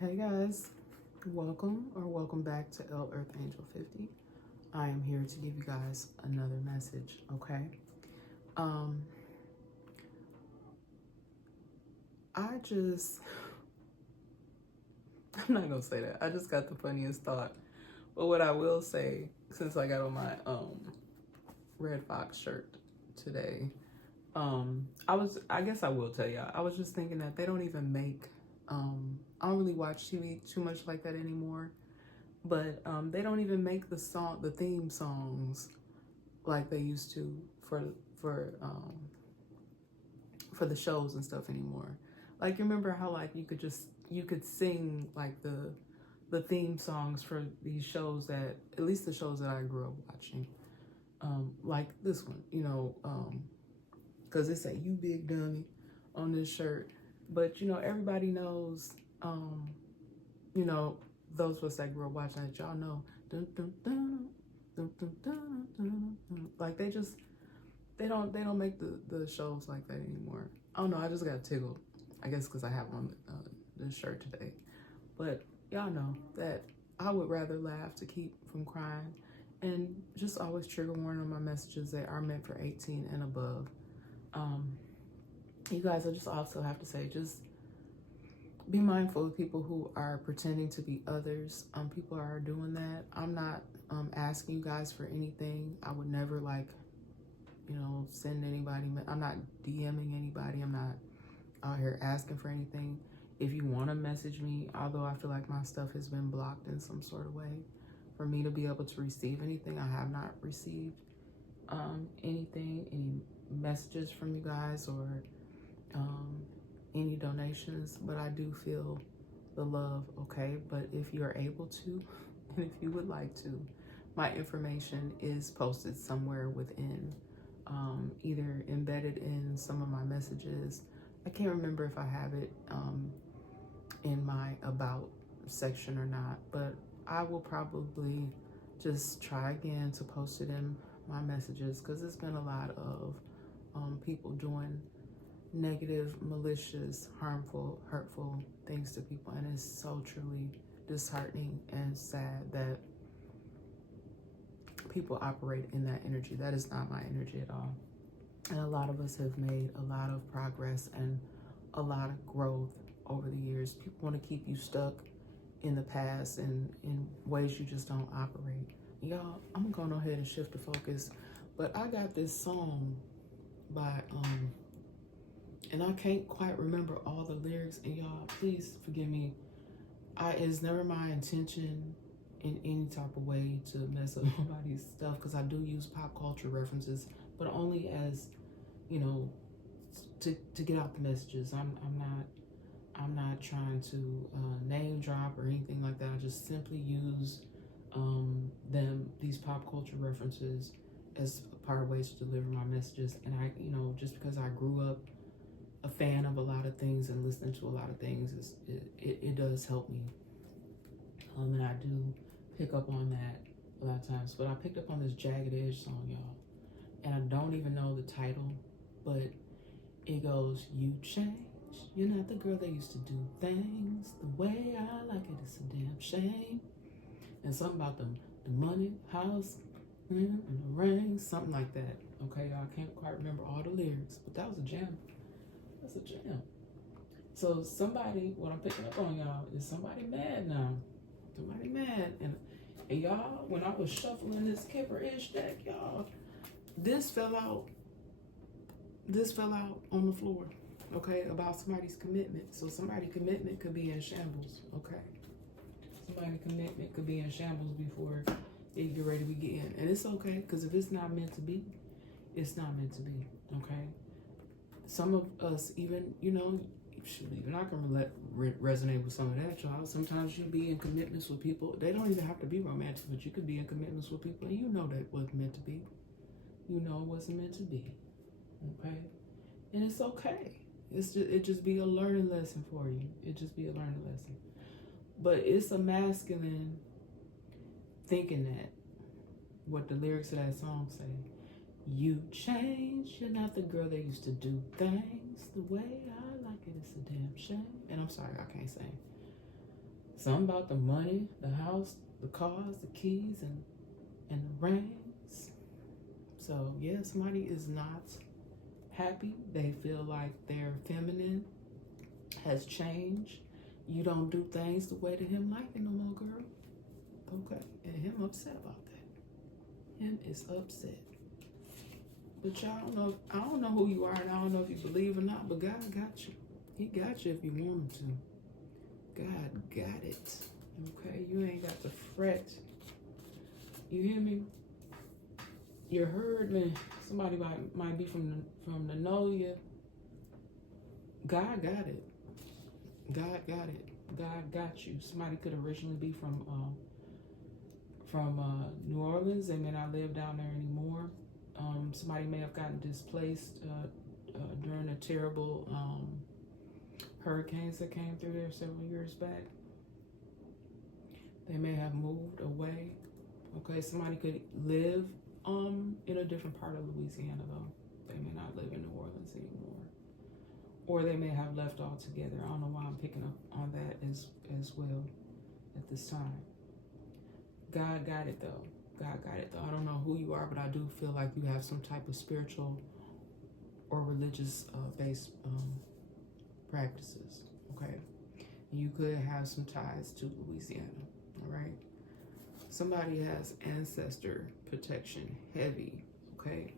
Hey guys, welcome back to El Earth Angel 50. I am here to give you guys another message, okay? Um, I just, I'm not gonna say that. I just got the funniest thought. But what I will say, since I got on my Red Fox shirt today, I guess I will tell y'all, I was just thinking that they don't even make, I don't really watch TV too much like that anymore. But they don't even make the theme songs like they used to for for um, for the shows and stuff anymore. Like you remember how like you could sing like the theme songs for these shows that at least the shows that I grew up watching, like this one, because it say "You Big Dummy" on this shirt, but everybody knows, you know, those of us that grew up watching it, y'all know, dun, dun, dun, dun, dun, dun, dun, dun. Like they don't make the shows like that anymore. I don't know. I just got tickled. I guess because I have on this shirt today. But y'all know that I would rather laugh to keep from crying, and just always trigger warning on my messages that are meant for 18 and above. Um, you guys, I just also have to say, just be mindful of people who are pretending to be others. People are doing that. I'm not asking you guys for anything. I would never send anybody. I'm not DMing anybody. I'm not out here asking for anything. If you want to message me, although I feel like my stuff has been blocked in some sort of way, for me to be able to receive anything, I have not received any messages from you guys or um, any donations, but I do feel the love, okay? But if you are able to, and if you would like to, my information is posted somewhere within, either embedded in some of my messages. I can't remember if I have it in my about section or not, but I will probably just try again to post it in my messages because there's been a lot of people doing negative, malicious, harmful, hurtful things to people, and it's so truly disheartening and sad that people operate in that energy. That is not my energy at all. And a lot of us have made a lot of progress and a lot of growth over the years. People want to keep you stuck in the past and in ways you just don't operate. Y'all, I'm gonna go ahead and shift the focus, but I got this song by and I can't quite remember all the lyrics, and y'all please forgive me. It's never my intention in any type of way to mess up nobody's stuff, because I do use pop culture references, but only as, you know, to get out the messages. I'm not trying to name drop or anything like that. I just simply use these pop culture references as a part of ways to deliver my messages. And I, just because I grew up a fan of a lot of things and listening to a lot of things, it does help me. And I do pick up on that a lot of times. But I picked up on this Jagged Edge song, y'all, and I don't even know the title, but it goes, "You change. You're not the girl that used to do things the way I like it. It's a damn shame." And something about the money, house, and the ring, something like that. Okay, y'all, I can't quite remember all the lyrics, but that was a jam. That's a jam. So somebody, what I'm picking up on, y'all, is somebody mad now. Somebody mad. And y'all, when I was shuffling this Kipper-ish deck, y'all, this fell out. This fell out on the floor, okay, about somebody's commitment. So somebody's commitment could be in shambles, okay? Somebody's commitment could be in shambles before they get ready to begin. And it's okay, because if it's not meant to be, it's not meant to be, okay? Some of us even, even I can resonate with some of that, y'all. Sometimes you be in commitments with people. They don't even have to be romantic, but you could be in commitments with people, and you know that wasn't meant to be. You know it wasn't meant to be, okay? And it's okay. It just be a learning lesson for you. It just be a learning lesson. But it's a masculine thinking that, what the lyrics of that song say. You change, you're not the girl that used to do things the way I like it. It's a damn shame. And I'm sorry, I can't sing. Something about the money, the house, the cars, the keys, and the rings. So yeah, somebody is not happy. They feel like their feminine has changed. You don't do things the way that him like it no more, girl. Okay, and him upset about that. Him is upset. But y'all know, I don't know who you are, and I don't know if you believe or not, but God got you. He got you if you want him to. God got it. Okay, you ain't got to fret. You hear me? You heard me. Somebody might be from the know you. God got it. God got it. God got you. Somebody could originally be from New Orleans. They may not live down there anymore. Somebody may have gotten displaced during the terrible hurricanes that came through there several years back. They may have moved away. Okay, somebody could live in a different part of Louisiana though. They may not live in New Orleans anymore. Or they may have left altogether. I don't know why I'm picking up on that as well at this time. God got it though. God got it though. I don't know who you are, but I do feel like you have some type of spiritual or religious based practices. Okay, you could have some ties to Louisiana. All right. Somebody has ancestor protection heavy. Okay.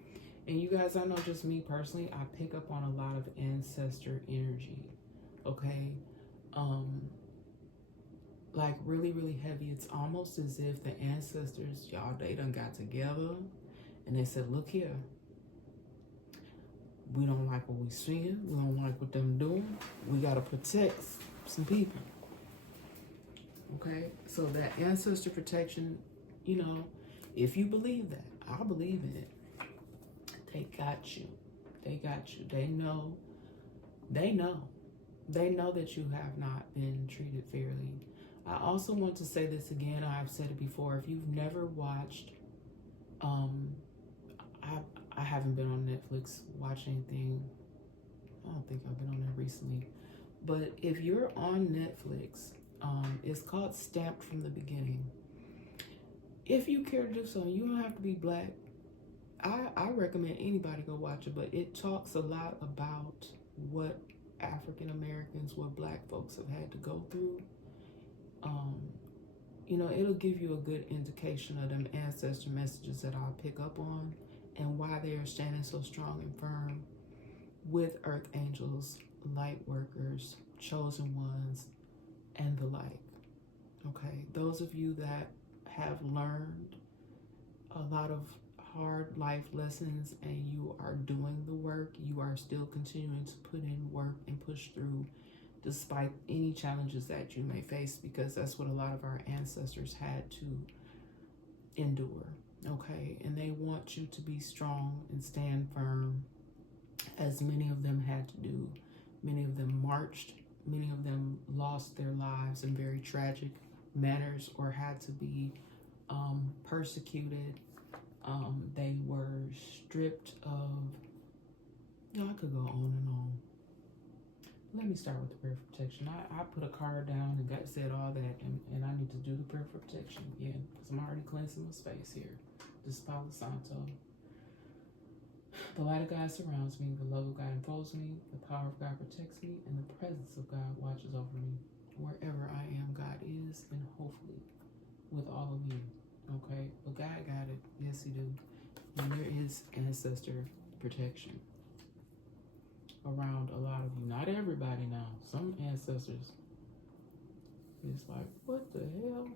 And you guys, I know just me personally, I pick up on a lot of ancestor energy. Okay. Like really, really heavy. It's almost as if the ancestors, y'all, they done got together and they said, look here, we don't like what we seeing. We don't like what them doing. We got to protect some people. Okay. So that ancestor protection, you know, if you believe that, I believe in it. They got you. They got you. They know. They know. They know that you have not been treated fairly. I also want to say this again. I've said it before. If you've never watched, I haven't been on Netflix watching anything. I don't think I've been on there recently. But if you're on Netflix, it's called Stamped from the Beginning. If you care to do so, you don't have to be black. I recommend anybody go watch it, but it talks a lot about what African Americans, what black folks have had to go through. You know, it'll give you a good indication of them ancestor messages that I'll pick up on and why they are standing so strong and firm with earth angels, light workers, chosen ones, and the like. Okay, those of you that have learned a lot of hard life lessons and you are doing the work, you are still continuing to put in work and push through despite any challenges that you may face, because that's what a lot of our ancestors had to endure. Okay, and they want you to be strong and stand firm, as many of them had to do. Many of them marched, many of them lost their lives in very tragic manners or had to be persecuted. They were stripped of, I could go on and on. Let me start with the prayer for protection. I put a card down and said all that, and I need to do the prayer for protection again, because I'm already cleansing my space here. This is Palo Santo. The light of God surrounds me, the love of God enfolds me, the power of God protects me, and the presence of God watches over me. Wherever I am, God is, and hopefully with all of you. Okay, but God got it. Yes, He do. And there is ancestor protection around a lot of you. Not everybody now. Some ancestors, it's like, what the hell?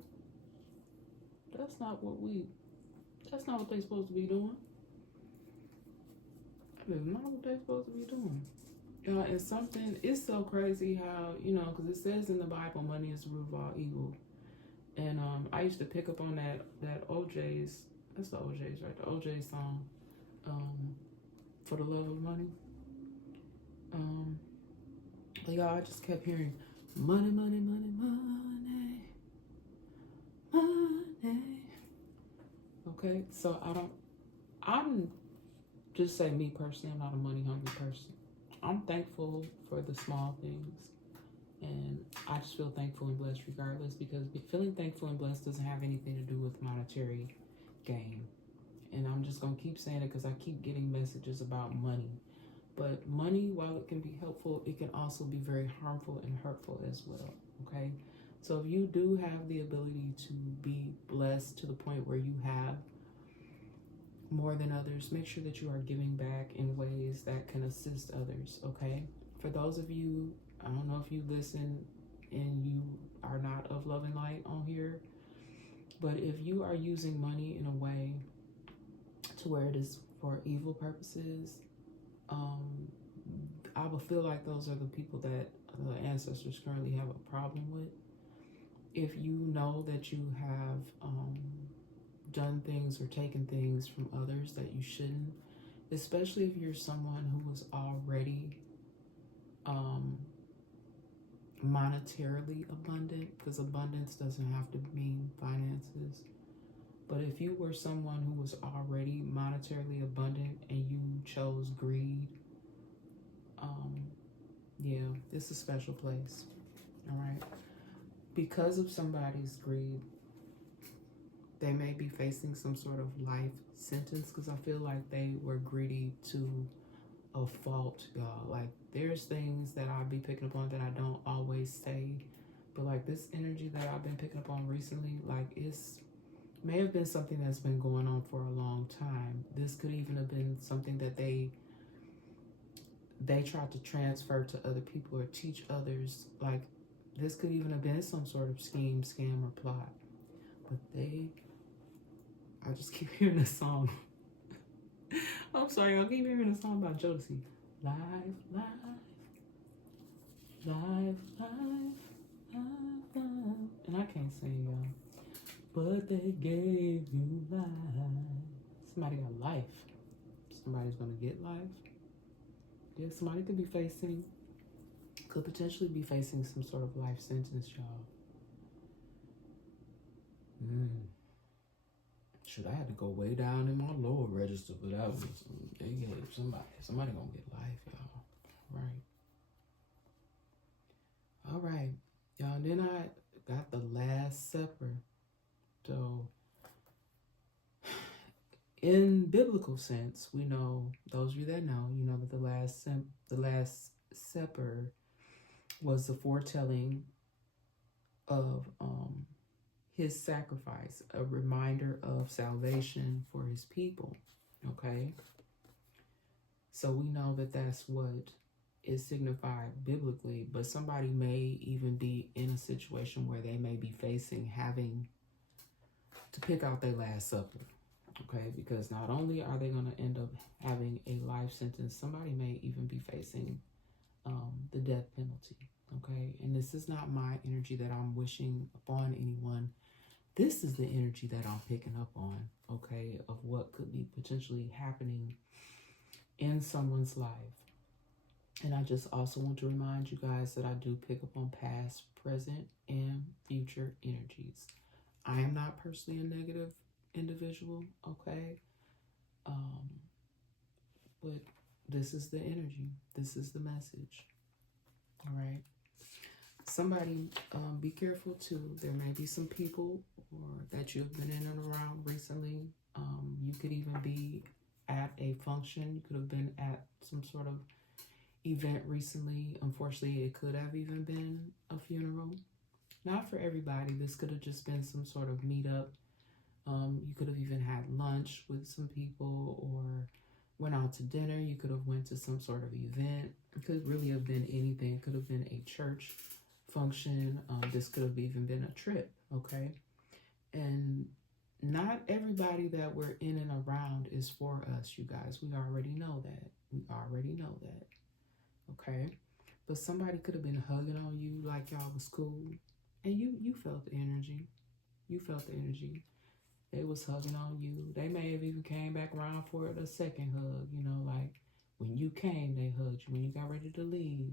That's not what they're supposed to be doing. That is not what they're supposed to be doing. And something, it's so crazy how, you know, because it says in the Bible, money is the root of all evil. And I used to pick up on that OJ's, that's the OJ's, right? The OJ song, For the Love of Money. But y'all, I just kept hearing money, money, money, money, money. Okay, so I'm just say me personally, I'm not a money hungry person. I'm thankful for the small things And I just feel thankful and blessed regardless, because feeling thankful and blessed doesn't have anything to do with monetary gain. And I'm just going to keep saying it because I keep getting messages about money. But money, while it can be helpful, it can also be very harmful and hurtful as well, okay? So if you do have the ability to be blessed to the point where you have more than others, make sure that you are giving back in ways that can assist others, okay? For those of you, I don't know if you listen and you are not of Love and Light on here, but if you are using money in a way to where it is for evil purposes, I will feel like those are the people that the ancestors currently have a problem with. If you know that you have done things or taken things from others that you shouldn't, especially if you're someone who was already monetarily abundant, because abundance doesn't have to mean finances. But if you were someone who was already monetarily abundant and you chose greed, yeah, it's a special place. All right. Because of somebody's greed, they may be facing some sort of life sentence, because I feel like they were greedy to a fault, y'all. Like, there's things that I'll be picking up on that I don't always say, but like this energy that I've been picking up on recently, like it's may have been something that's been going on for a long time. This could even have been something that they tried to transfer to other people or teach others. Like, this could even have been some sort of scheme, scam, or plot. But I just keep hearing this song. I'm sorry, I keep hearing a song about Jodeci. Life, life, life, life, life, life. And I can't sing, y'all. But they gave you life. Somebody got life. Somebody's gonna get life. Yeah, somebody could potentially be facing some sort of life sentence, y'all. Shoot, I had to go way down in my lower register, but that was they gave somebody gonna get life, y'all. All right, y'all. And then I got the Last Supper. So, in biblical sense, we know, those of you that know, you know that the Last Supper was the foretelling of his sacrifice, a reminder of salvation for his people. Okay, so we know that that's what is signified biblically, but somebody may even be in a situation where they may be facing having to pick out their Last Supper. Okay, because not only are they going to end up having a life sentence, somebody may even be facing the death penalty. Okay, and this is not my energy that I'm wishing upon anyone. This is the energy that I'm picking up on, okay, of what could be potentially happening in someone's life. And I just also want to remind you guys that I do pick up on past, present, and future energies. I am not personally a negative individual, okay? But this is the energy. This is the message. All right. Somebody, be careful too. There may be some people that you've been in and around recently. You could even be at a function. You could have been at some sort of event recently. Unfortunately, it could have even been a funeral. Not for everybody. This could have just been some sort of meetup. You could have even had lunch with some people or went out to dinner. You could have went to some sort of event. It could really have been anything. It could have been a church function. This could have even been a trip, okay? And not everybody that we're in and around is for us, you guys. We already know that. Okay? But somebody could have been hugging on you like y'all was cool. And you felt the energy. They was hugging on you. They may have even came back around for a second hug, you know, like when you came, they hugged you. When you got ready to leave,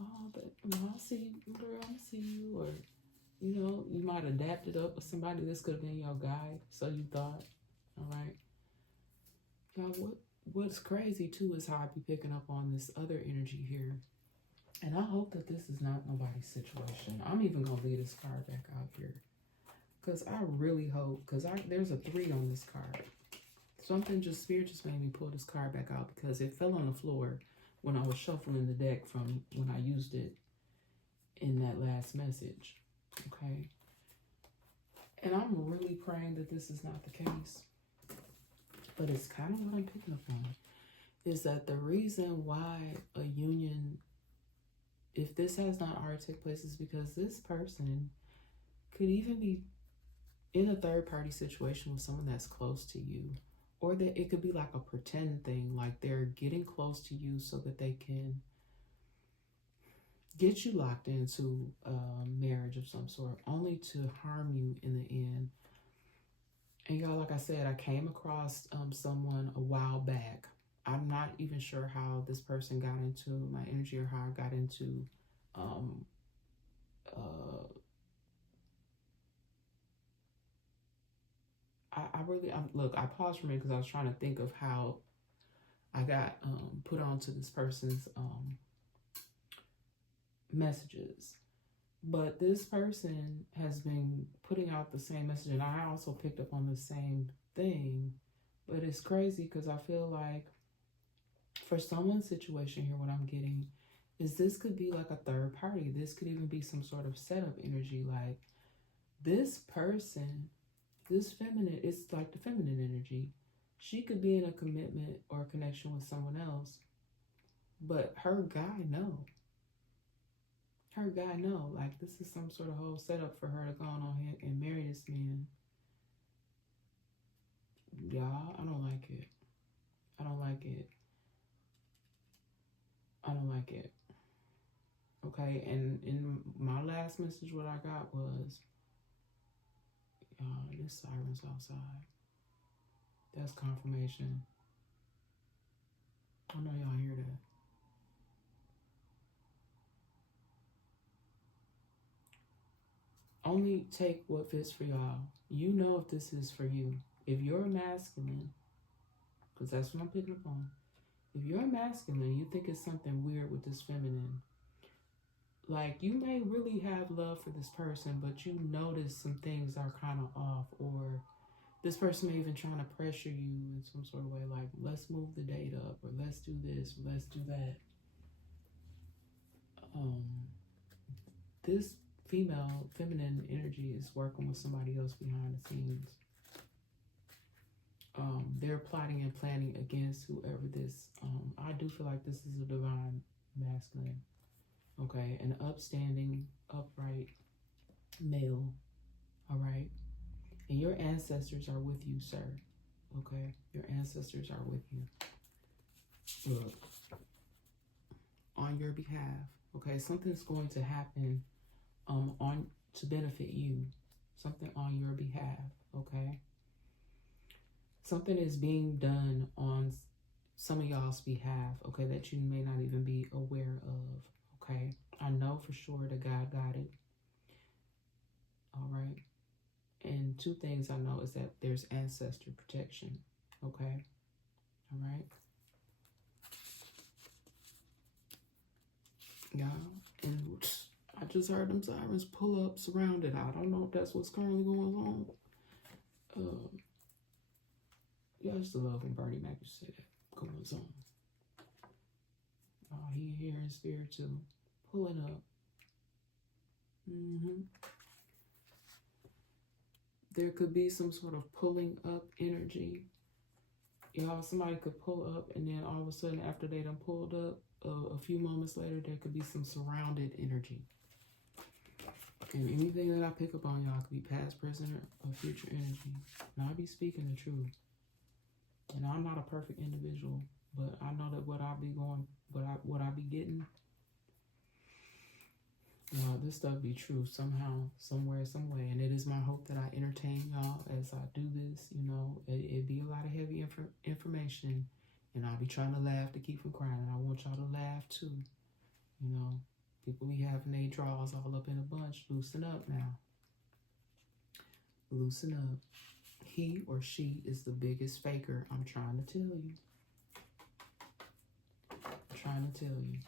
oh, but I'll see you, girl, I'll see you. Or, you know, you might have adapted up with somebody. This could have been your guide, so you thought. All right. Y'all, what's crazy too is how I be picking up on this other energy here. And I hope that this is not nobody's situation. I'm even going to leave this card back out here. Because I really hope, because there's a 3 on this card. Something just, Spirit just made me pull this card back out because it fell on the floor when I was shuffling the deck from when I used it in that last message. Okay. And I'm really praying that this is not the case. But it's kind of what I'm picking up on. Is that the reason why a union, if this has not already taken place, is because this person could even be in a third party situation with someone that's close to you. Or that it could be like a pretend thing, like they're getting close to you so that they can get you locked into a marriage of some sort, only to harm you in the end. And y'all, like I said, I came across someone a while back. I'm not even sure how this person got into my energy or how I got into look, I paused for a minute because I was trying to think of how I got put onto this person's messages. But this person has been putting out the same message, and I also picked up on the same thing. But it's crazy because I feel like for someone's situation here, what I'm getting is this could be like a third party. This could even be some sort of setup energy. Like this person, this feminine, it's like the feminine energy. She could be in a commitment or a connection with someone else, but her guy, no. Her guy, no. Like this is some sort of whole setup for her to go on ahead and marry this man. Y'all, I don't like it. I don't like it. I don't like it. Okay, and in my last message, what I got was, this siren's outside. That's confirmation. I know y'all hear that. Only take what fits for y'all. You know if this is for you. If you're a masculine, because that's what I'm picking up on. If you're a masculine, you think it's something weird with this feminine. Like you may really have love for this person, but you notice some things are kind of off, or this person may even trying to pressure you in some sort of way, like let's move the date up, or let's do this, or let's do that. This feminine energy is working with somebody else behind the scenes. They're plotting and planning against whoever this. I do feel like this is a divine masculine. Okay, an upstanding, upright male. All right, and your ancestors are with you, sir. Okay, your ancestors are with you. Look, on your behalf. Okay, something's going to happen on to benefit you. Something on your behalf. Okay, something is being done on some of y'all's behalf. Okay, that you may not even be aware of. Okay, I know for sure that God got it. All right, and 2 things I know is that there's ancestor protection. Okay, all right. Yeah, and I just heard them sirens pull up, surrounded. I don't know if that's what's currently going on. Yeah, I used to love when Bernie Mac used to say that. Going on. Oh, he here in spirit too. Pulling up. There could be some sort of pulling up energy. Y'all, somebody could pull up and then all of a sudden after they done pulled up, a few moments later, there could be some surrounded energy. And anything that I pick up on, y'all, could be past, present, or future energy. And I be speaking the truth. And I'm not a perfect individual, but I know that what I be going, what I be getting, this stuff be true somehow, somewhere, some way. And it is my hope that I entertain y'all as I do this. You know, it be a lot of heavy information, and I'll be trying to laugh to keep from crying. And I want y'all to laugh too. You know, people be having their draws all up in a bunch. Loosen up now. Loosen up. He or she is the biggest faker. I'm trying to tell you. I'm trying to tell you.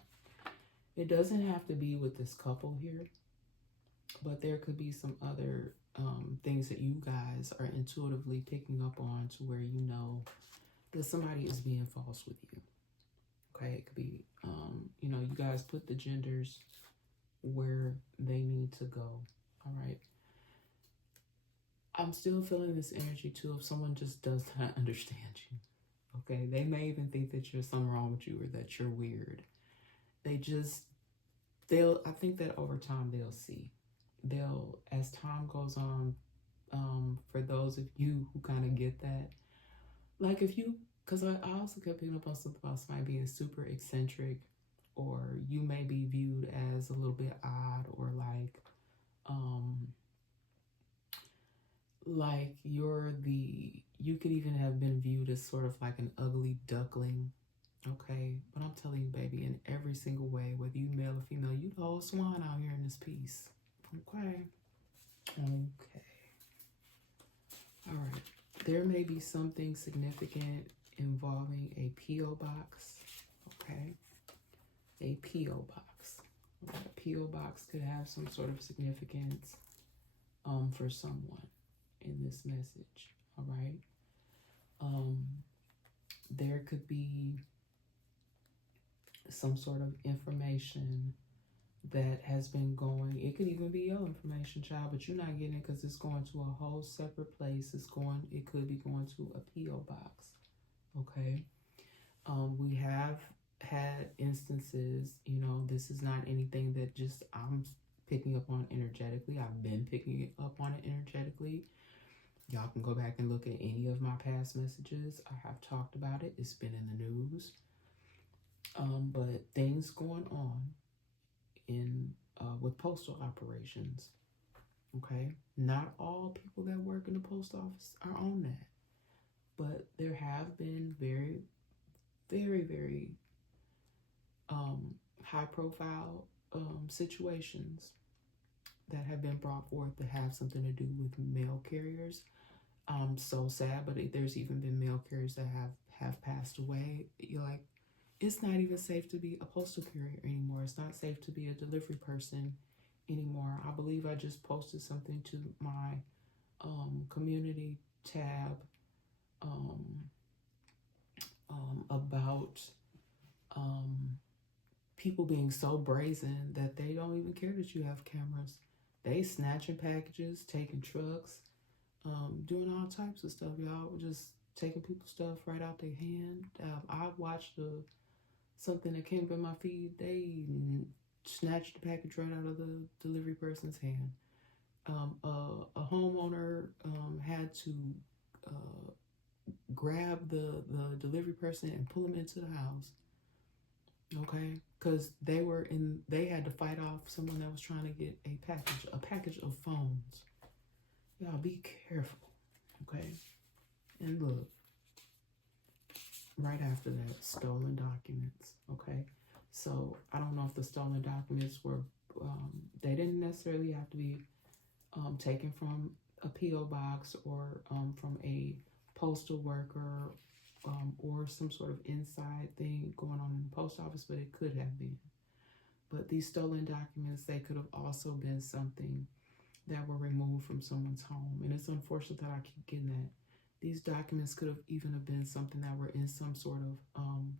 It doesn't have to be with this couple here, but there could be some other things that you guys are intuitively picking up on to where you know that somebody is being false with you. Okay, it could be, you know, you guys put the genders where they need to go. All right. I'm still feeling this energy too if someone just does not understand you. Okay, they may even think that there's something wrong with you or that you're weird. I think that over time they'll see. As time goes on, for those of you who kind of get that, like if you, because I also kept picking up on something about somebody being super eccentric, or you may be viewed as a little bit odd, or like you could even have been viewed as sort of like an ugly duckling. Okay, but I'm telling you, baby, in every single way, whether you male or female, you the whole swan out here in this piece. Okay. All right. There may be something significant involving a P.O. box. Okay. A P.O. box. A P.O. box could have some sort of significance for someone in this message. All right. There could be some sort of information that has been going. It could even be your information, child, but you're not getting it because it's going to a whole separate place. It could be going to a P.O. box. Okay. We have had instances, you know, this is not anything that just I'm picking up on energetically. I've been picking it up on it energetically. Y'all can go back and look at any of my past messages. I have talked about it. It's been in the news. But things going on with postal operations. Okay, not all people that work in the post office are on that, but there have been very, very, very high profile situations that have been brought forth that have something to do with mail carriers. I'm so sad, but there's even been mail carriers that have passed away. You're like, it's not even safe to be a postal carrier anymore. It's not safe to be a delivery person anymore. I believe I just posted something to my community tab about people being so brazen that they don't even care that you have cameras. They snatching packages, taking trucks, doing all types of stuff, y'all. Just taking people's stuff right out their hand. I watched something that came up in my feed. They snatched the package right out of the delivery person's hand. A homeowner had to grab the delivery person and pull him into the house. Okay, because they had to fight off someone that was trying to get a package of phones. Y'all be careful. Okay, and look, right after that, stolen documents. Okay, so I don't know if the stolen documents were they didn't necessarily have to be taken from a P.O. box or from a postal worker or some sort of inside thing going on in the post office, but it could have been. But these stolen documents, they could have also been something that were removed from someone's home. And it's unfortunate that I keep getting that. These documents could have even have been something that were in some sort of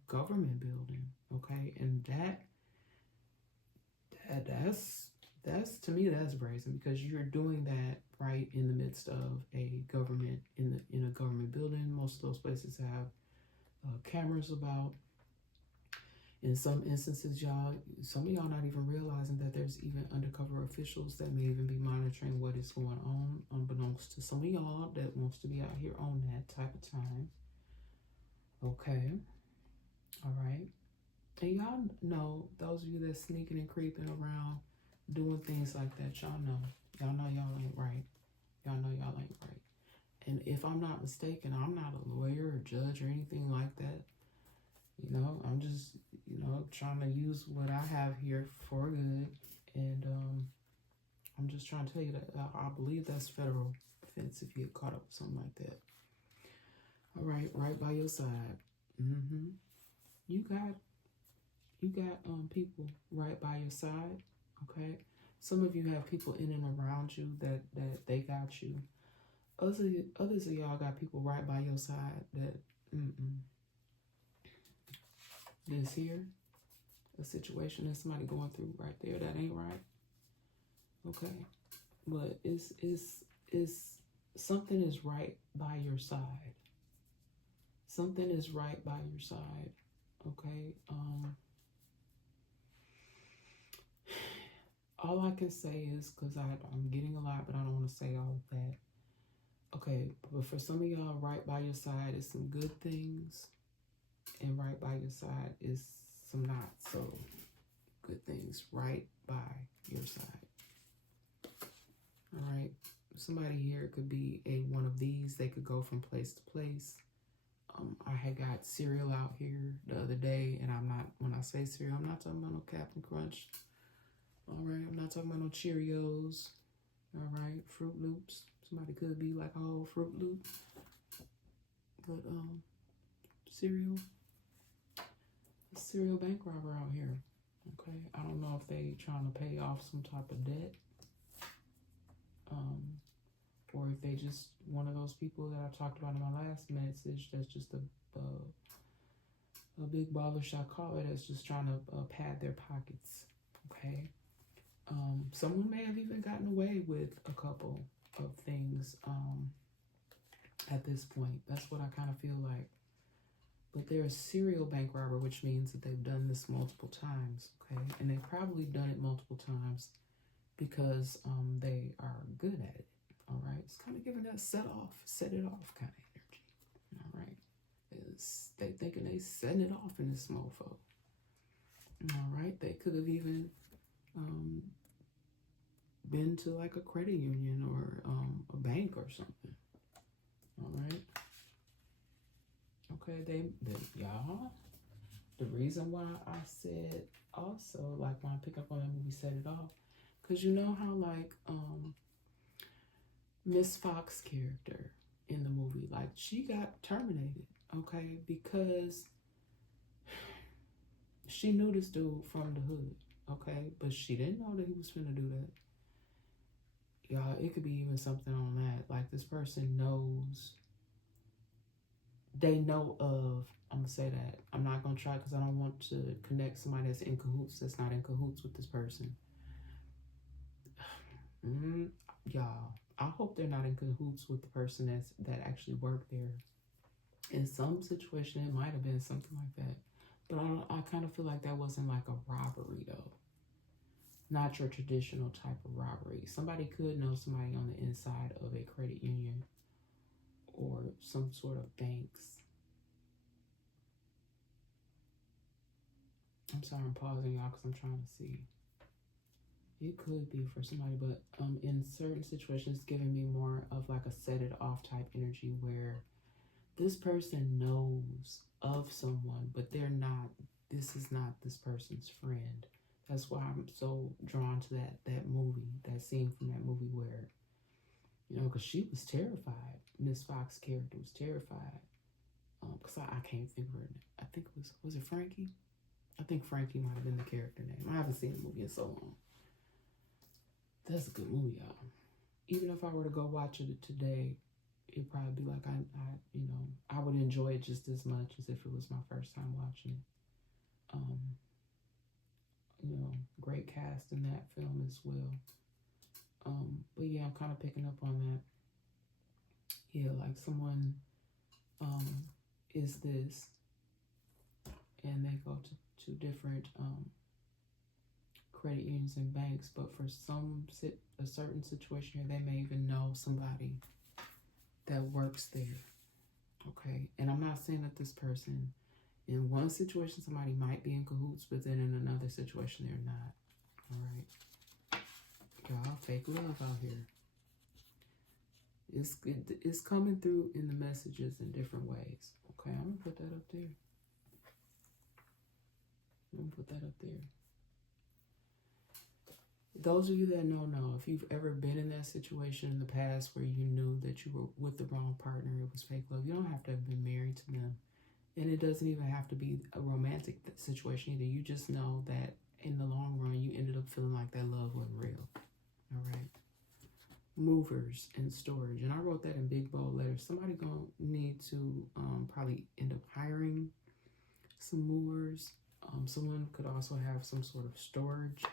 government building, okay? And that's to me, that's brazen, because you're doing that right in the midst of a government, in a government building. Most of those places have cameras about. In some instances, some of y'all not even realizing that there's even undercover officials that may even be monitoring what is going on, unbeknownst to some of y'all that wants to be out here on that type of time. Okay. All right. And y'all know, those of you that's sneaking and creeping around doing things like that, y'all know y'all ain't right. Y'all know y'all ain't right. And if I'm not mistaken, I'm not a lawyer or judge or anything like that. You know, I'm just, trying to use what I have here for good. And I'm just trying to tell you that I believe that's federal offense if you get caught up with something like that. All right, right by your side. You got You got people right by your side, okay? Some of you have people in and around you that they got you. Others of y'all got people right by your side that this here, a situation that somebody going through right there that ain't right, okay? But it's something is right by your side. Something is right by your side, okay? All I can say is, because I'm getting a lot, but I don't want to say all of that. Okay, but for some of y'all, right by your side is some good things, and right by your side is some not so good things right by your side. All right, somebody here could be one of these. They could go from place to place. I had got cereal out here the other day, and when I say cereal, I'm not talking about no Captain Crunch. All right, I'm not talking about no Cheerios. All right, Fruit Loops. Somebody could be like a whole Fruit Loop. But cereal. A cereal bank robber out here. Okay, I don't know if they trying to pay off some type of debt. Or if they just one of those people that I talked about in my last message that's just a big baller shot caller that's just trying to pad their pockets. Okay. Someone may have even gotten away with a couple of things at this point. That's what I kind of feel like. But they're a serial bank robber, which means that they've done this multiple times, okay? And they've probably done it multiple times because they are good at it, all right? It's kind of giving that set it off kind of energy, all right? They thinking they setting it off in this mofo, all right? They could have even been to like a credit union or a bank or something, all right? Okay, y'all, the reason why I said also, like when I pick up on that movie, Set It Off, because you know how like Miss Fox character in the movie, like she got terminated, okay, because she knew this dude from the hood, okay, but she didn't know that he was finna do that. Y'all, it could be even something on that, like this person knows, they know of, I'm gonna say that. I'm not gonna try because I don't want to connect somebody that's in cahoots that's not in cahoots with this person. Y'all, I hope they're not in cahoots with the person that actually worked there. In some situation, it might have been something like that, but I kind of feel like that wasn't like a robbery though. Not your traditional type of robbery. Somebody could know somebody on the inside of a credit union or some sort of banks. I'm sorry, I'm pausing y'all because I'm trying to see. It could be for somebody, but in certain situations, it's giving me more of like a set it off type energy where this person knows of someone, but this is not this person's friend. That's why I'm so drawn to that movie, that scene from that movie where, you know, because she was terrified. Miss Fox's character was terrified. Because I can't think of her name. I think was it Frankie? I think Frankie might have been the character name. I haven't seen the movie in so long. That's a good movie, y'all. Even if I were to go watch it today, it'd probably be like I would enjoy it just as much as if it was my first time watching it. Great cast in that film as well. But yeah, I'm kind of picking up on that. Yeah, like someone is this, and they go to different credit unions and banks, but for a certain situation here, they may even know somebody that works there. Okay, and I'm not saying that this person, in one situation, somebody might be in cahoots, but then in another situation, they're not. All right, y'all, fake love out here. It's coming through in the messages in different ways. Okay, I'm gonna put that up there. Those of you that know, if you've ever been in that situation in the past where you knew that you were with the wrong partner, it was fake love. You don't have to have been married to them. And it doesn't even have to be a romantic situation either. You just know that in the long run, you ended up feeling like that love wasn't real. All right. Movers and storage. And I wrote that in big bold letters. Somebody gonna need to probably end up hiring some movers. Someone could also have some sort of storage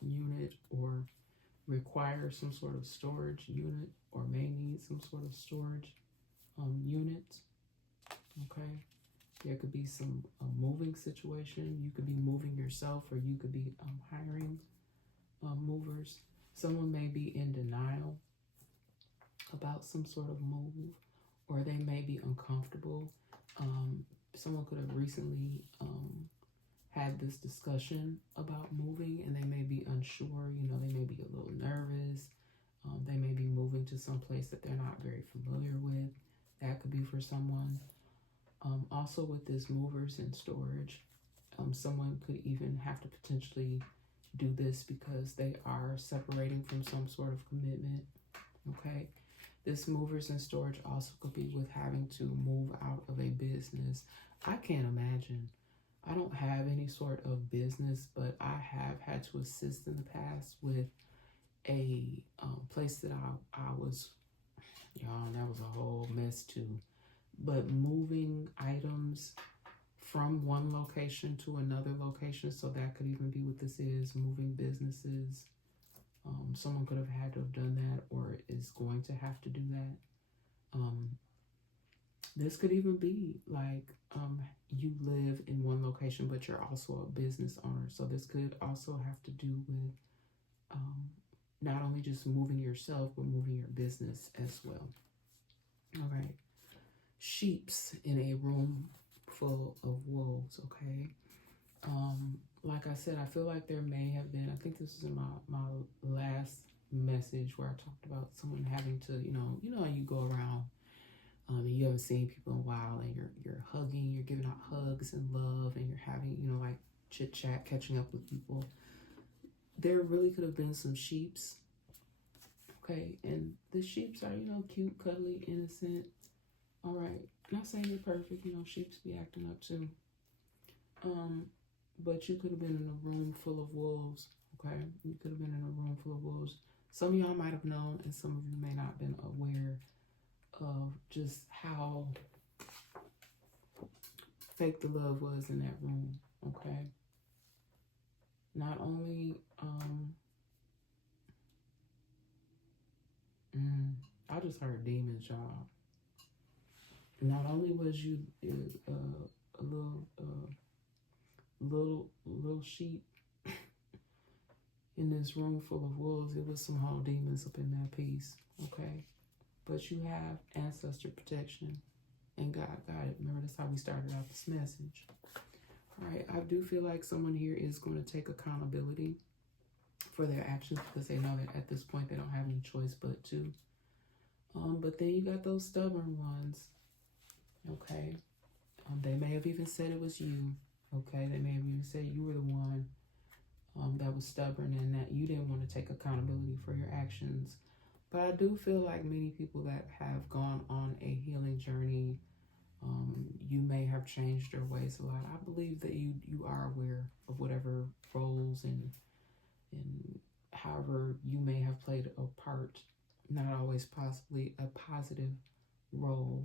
unit, or require some sort of storage unit, or may need some sort of storage unit. Okay. There could be some moving situation. You could be moving yourself, or you could be hiring movers. Someone may be in denial about some sort of move, or they may be uncomfortable. Someone could have recently had this discussion about moving, and they may be unsure. You know, they may be a little nervous. They may be moving to some place that they're not very familiar with. That could be for someone. Also with this movers and storage, someone could even have to potentially do this because they are separating from some sort of commitment. Okay. This movers and storage also could be with having to move out of a business. I can't imagine. I don't have any sort of business, but I have had to assist in the past with a place that I was, y'all, and that was a whole mess too. But moving items from one location to another location, so that could even be what this is, moving businesses. Someone could have had to have done that, or is going to have to do that. This could even be like you live in one location, but you're also a business owner. So this could also have to do with not only just moving yourself, but moving your business as well. All right. Sheeps in a room full of wolves. Okay. Like I said, I feel like there may have been, I think this was in my last message where I talked about someone having to, you know, you go around and you haven't seen people in a while, and you're hugging, you're giving out hugs and love, and you're having, you know, like chit chat, catching up with people. There really could have been some sheeps. Okay. And the sheeps are, you know, cute, cuddly, innocent. All right. Not saying they're perfect, you know, sheeps be acting up too. But you could have been in a room full of wolves. Okay. You could have been in a room full of wolves. Some of y'all might have known, and some of you may not have been aware of just how fake the love was in that room. Okay. Not only, I just heard demons, y'all. Not only was you a little sheep in this room full of wolves, it was some whole demons up in that piece. Okay. But you have ancestor protection, and God got it. Remember, that's how we started out this message. All right. I do feel like someone here is going to take accountability for their actions, because they know that at this point they don't have any choice but to. But then you got those stubborn ones. Okay. They may have even said it was you. Okay. They may have even said you were the one that was stubborn, and that you didn't want to take accountability for your actions. But I do feel like many people that have gone on a healing journey, you may have changed your ways a lot. I believe that you are aware of whatever roles and however you may have played a part, not always possibly a positive role.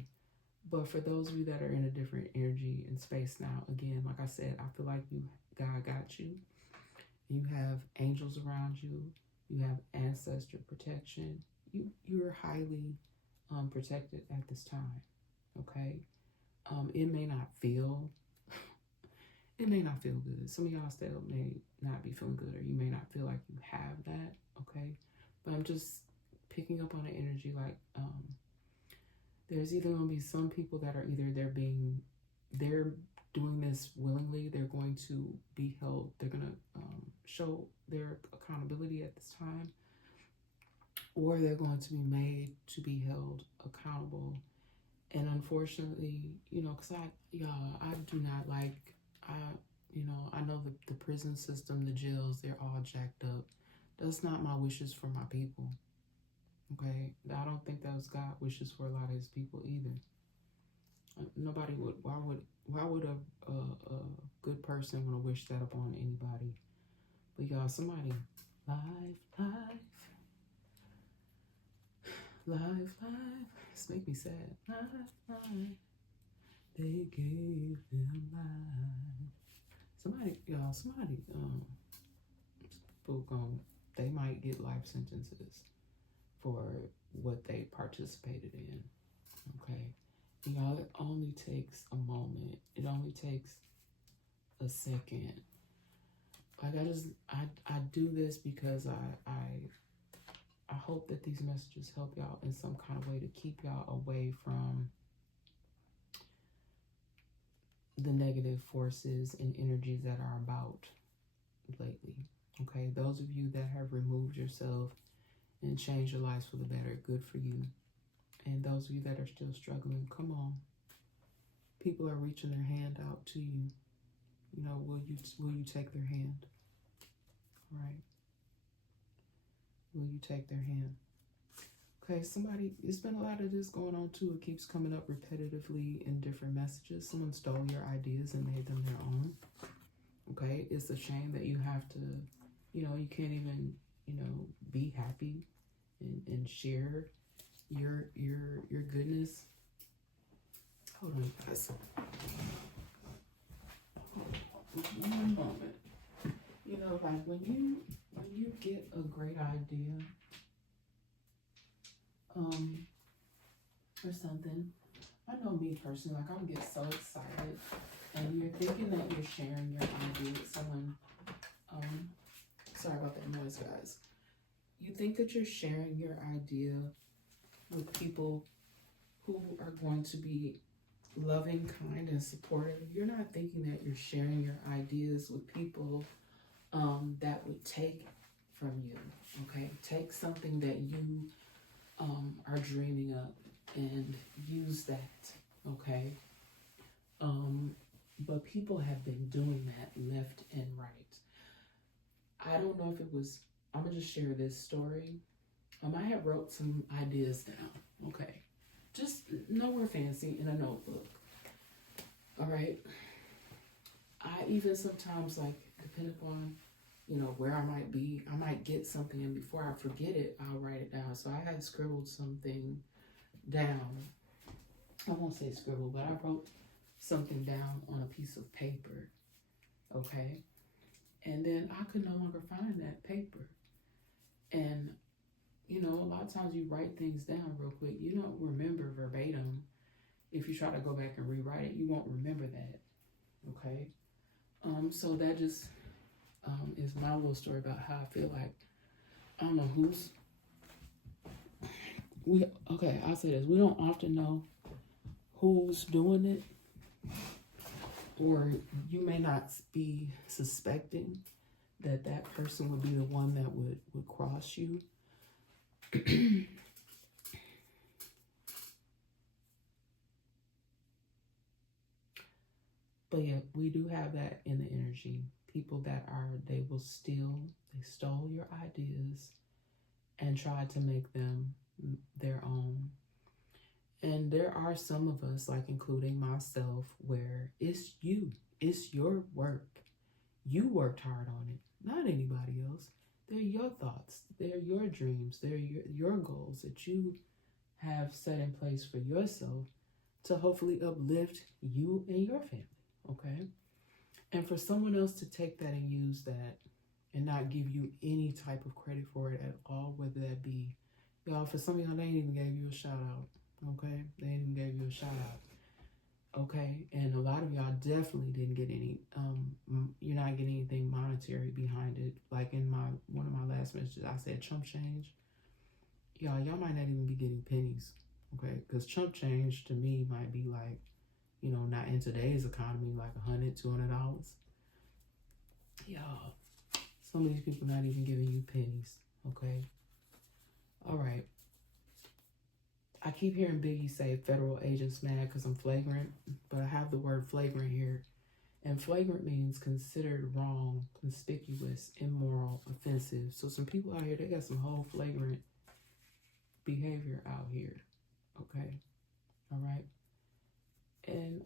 But for those of you that are in a different energy and space now, again, like I said, I feel like God got you. You have angels around you. You have ancestor protection. You're highly protected at this time. Okay. It may not feel good. Some of y'all still may not be feeling good, or you may not feel like you have that. Okay. But I'm just picking up on the energy, like there's either going to be some people that are either they're doing this willingly, they're going to be held, they're going to show their accountability at this time, or they're going to be made to be held accountable. And unfortunately, you know, because I do not like, I know the prison system, the jails, they're all jacked up. That's not my wishes for my people. Okay. I don't think that was God wishes for a lot of his people either. Nobody would. Why would a good person want to wish that upon anybody? But y'all, somebody, life, this make me sad. Life, they gave them life. Somebody, y'all, they might get life sentences for what they participated in. Okay, y'all, it only takes a moment. It only takes a second. Like I do this because I hope that these messages help y'all in some kind of way to keep y'all away from the negative forces and energies that are about lately. Okay, those of you that have removed yourself and changed your lives for the better, good for you. And those of you that are still struggling, come on. People are reaching their hand out to you. You know, will you take their hand? All right. Will you take their hand? Okay, somebody, it's been a lot of this going on too. It keeps coming up repetitively in different messages. Someone stole your ideas and made them their own. Okay, it's a shame that you have to, you can't even, be happy and share your goodness. Hold on, guys. One moment. Like when you get a great idea, or something. I know me personally, like I would get so excited, and you're thinking that you're sharing your idea with someone. Sorry about that noise, guys. You think that you're sharing your idea with people who are going to be loving, kind, and supportive. You're not thinking that you're sharing your ideas with people that would take from you. Okay, take something that you are dreaming of and use that. Okay, but people have been doing that left and right. I don't know if it was. I'm gonna just share this story. I have wrote some ideas down. Okay, just nowhere fancy in a notebook. All right. I even sometimes, like, depending upon where I might be, I might get something, and before I forget it, I'll write it down. So I had scribbled something down. I won't say scribble, but I wrote something down on a piece of paper. Okay. And then I could no longer find that paper. And, a lot of times you write things down real quick. You don't remember verbatim. If you try to go back and rewrite it, you won't remember that. Okay. So that just is my little story about how I feel like, I don't know I'll say this. We don't often know who's doing it, or you may not be suspecting that person would be the one that would cross you. But yeah, we do have that in the energy. People that they stole your ideas and tried to make them their own. And there are some of us, like including myself, where it's your work. You worked hard on it, not anybody else. They're your thoughts, they're your dreams, they're your goals that you have set in place for yourself to hopefully uplift you and your family. Okay. And for someone else to take that and use that and not give you any type of credit for it at all, whether that be, y'all, for some of y'all, they ain't even gave you a shout out. Okay. They ain't even gave you a shout out. Okay. And a lot of y'all definitely didn't get any, you're not getting anything monetary behind it. Like in one of my last messages, I said chump change. Y'all might not even be getting pennies. Okay. Because chump change to me might be like, not in today's economy, like $100, $200. Y'all, some of these people not even giving you pennies. Okay. All right. I keep hearing Biggie say federal agents mad because I'm flagrant, but I have the word flagrant here. And flagrant means considered wrong, conspicuous, immoral, offensive. So some people out here, they got some whole flagrant behavior out here. Okay. All right. And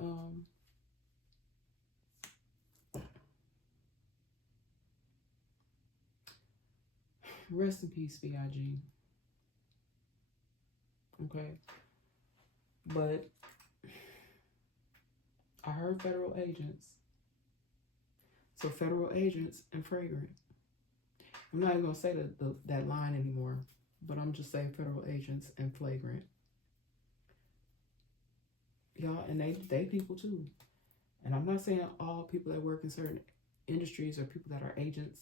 rest in peace, B.I.G. Okay. But I heard federal agents. So federal agents and flagrant. I'm not even gonna say that line anymore, but I'm just saying federal agents and flagrant. Y'all, and they people too. And I'm not saying all people that work in certain industries are people that are agents.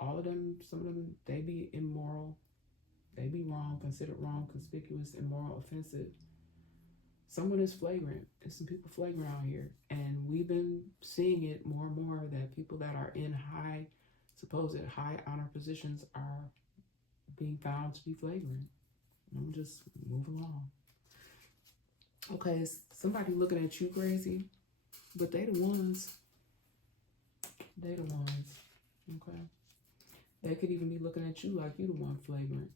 All of them, some of them, they be immoral. They be wrong, considered wrong, conspicuous, immoral, offensive. Someone is flagrant. There's some people flagrant out here. And we've been seeing it more and more that people that are in supposed high honor positions are being found to be flagrant. I'm just move along. Okay, is somebody looking at you crazy? But they the ones. They the ones. Okay. They could even be looking at you like you the one flagrant.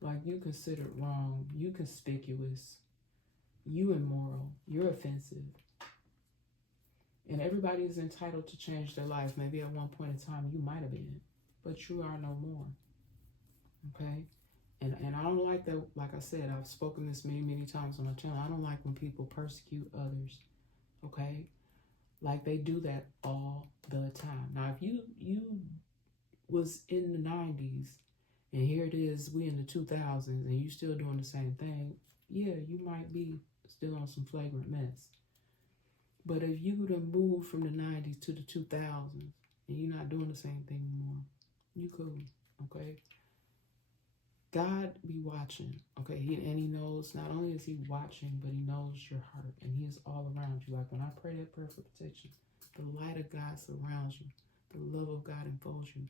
Like you considered wrong. You conspicuous. You immoral. You're offensive. And everybody is entitled to change their life. Maybe at one point in time you might have been. But you are no more. Okay? And I don't like that. Like I said, I've spoken this many times on my channel. I don't like when people persecute others. Okay? Like they do that all the time. Now, if you was in the 90s and here it is, we in the 2000s and you still doing the same thing, yeah, you might be still on some flagrant mess. But if you would have moved from the 90s to the 2000s and you're not doing the same thing anymore, you cool, okay? God be watching, okay? And he knows, not only is he watching, but he knows your heart and he is all around you. Like when I pray that prayer for protection, the light of God surrounds you. The love of God enfolds you.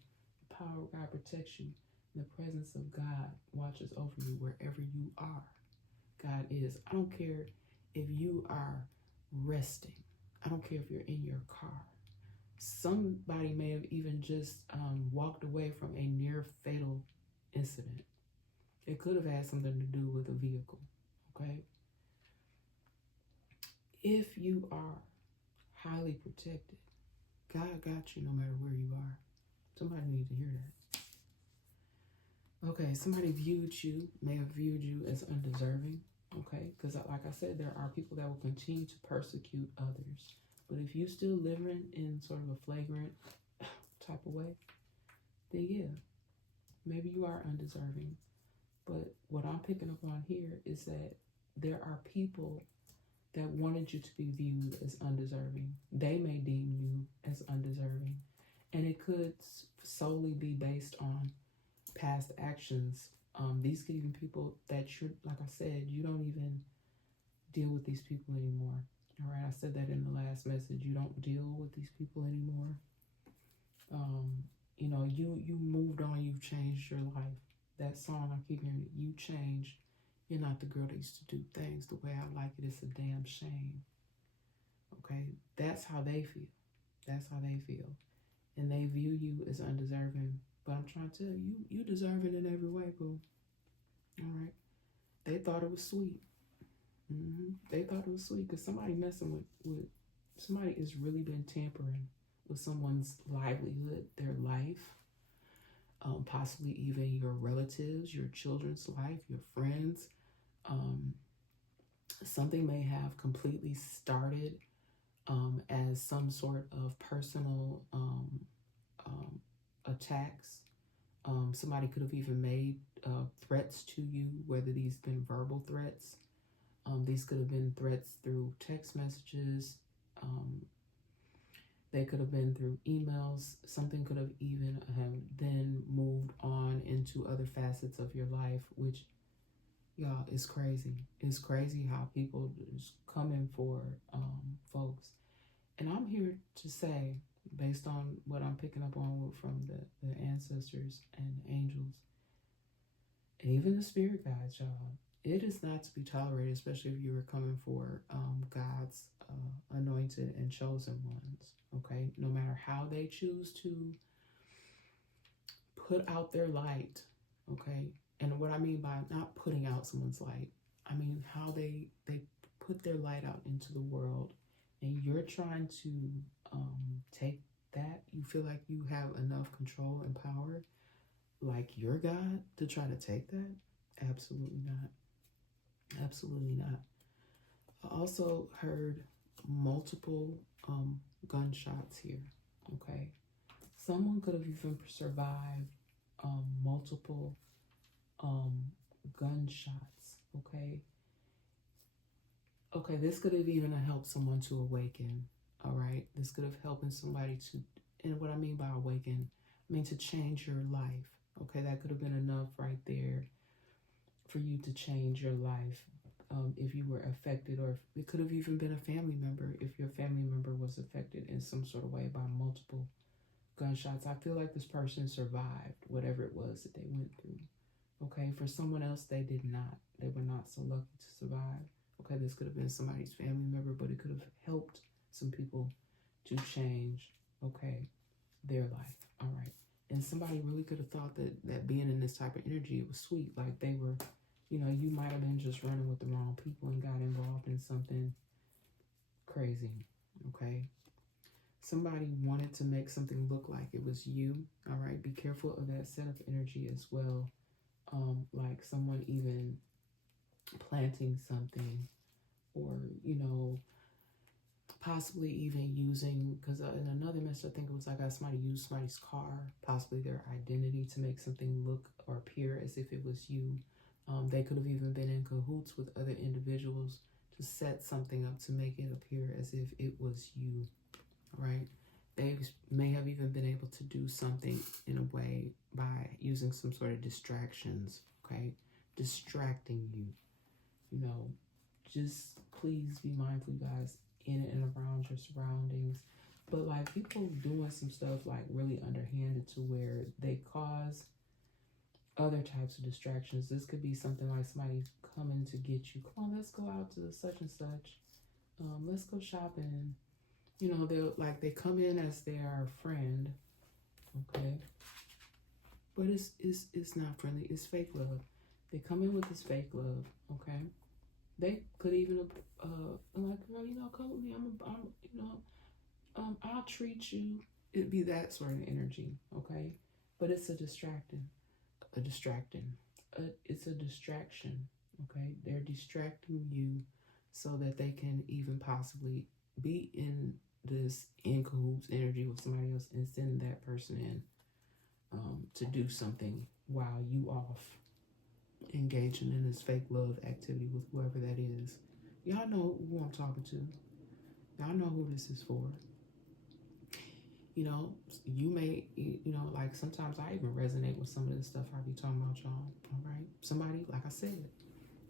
The power of God protects you. The presence of God watches over you wherever you are. God is. I don't care if you are resting. I don't care if you're in your car. Somebody may have even just walked away from a near fatal incident. It could have had something to do with a vehicle, okay? If you are highly protected, God got you no matter where you are. Somebody needs to hear that. Okay, somebody may have viewed you as undeserving, okay? Because like I said, there are people that will continue to persecute others. But if you still living in sort of a flagrant type of way, then yeah, maybe you are undeserving. But what I'm picking up on here is that there are people that wanted you to be viewed as undeserving. They may deem you as undeserving. And it could solely be based on past actions. These could even people that you're, like I said, you don't even deal with these people anymore. All right, I said that in the last message. You don't deal with these people anymore. You know, you moved on, you've changed your life. That song, I keep hearing it, you changed. You're not the girl that used to do things the way I like it. It's a damn shame. Okay? That's how they feel. That's how they feel. And they view you as undeserving. But I'm trying to tell you, you deserve it in every way, boo. All right? They thought it was sweet. They thought it was sweet because somebody messing with somebody has really been tampering with someone's livelihood, their life. Possibly even your relatives, your children's life, your friends. Something may have completely started as some sort of personal attacks. Somebody could have even made threats to you, whether these been verbal threats. These could have been threats through text messages. They could have been through emails. Something could have even then moved on into other facets of your life, which, y'all, is crazy. It's crazy how people just come in for folks. And I'm here to say, based on what I'm picking up on from the ancestors and angels, and even the spirit guides, y'all, it is not to be tolerated, especially if you were coming for God's anointed and chosen ones. Okay, no matter how they choose to put out their light, okay, and what I mean by not putting out someone's light, I mean how they put their light out into the world, and you're trying to take that. You feel like you have enough control and power, like your God, to try to take that? Absolutely not. Absolutely not. I also heard multiple gunshots here. Okay. Someone could have even survived multiple gunshots. Okay. Okay, this could have even helped someone to awaken. All right. This could have helped somebody to, and what I mean by awaken, I mean to change your life. Okay, that could have been enough right there for you to change your life. If you were affected, or it could have even been a family member, if your family member was affected in some sort of way by multiple gunshots. I feel like this person survived whatever it was that they went through. Okay, for someone else, they did not. They were not so lucky to survive. Okay, this could have been somebody's family member, but it could have helped some people to change, okay, their life. All right. And somebody really could have thought that being in this type of energy was sweet. Like they were, you might have been just running with the wrong people and got involved in something crazy. Okay. Somebody wanted to make something look like it was you. All right. Be careful of that set of energy as well. Like someone even planting something, or possibly even using, because in another message I think it was like somebody used somebody's car, possibly their identity, to make something look or appear as if it was you. They could have even been in cahoots with other individuals to set something up to make it appear as if it was you. Right? They may have even been able to do something in a way by using some sort of distractions. Okay, distracting you. Just please be mindful, you guys, in and around your surroundings. But like people doing some stuff like really underhanded to where they cause other types of distractions. This could be something like somebody coming to get you. Come on, let's go out to such and such. Let's go shopping. They come in as their friend, okay? But it's not friendly. It's fake love. They come in with this fake love, okay? They could even like, girl, come with me. I'll treat you. It'd be that sort of energy, okay? But it's it's a distraction, okay? They're distracting you so that they can even possibly be in this in cahoots energy with somebody else and send that person in to do something while you off engaging in this fake love activity with whoever that is. Y'all know who I'm talking to. Y'all know who this is for. You may, like sometimes I even resonate with some of the stuff I be talking about, y'all. All right. Somebody, like I said,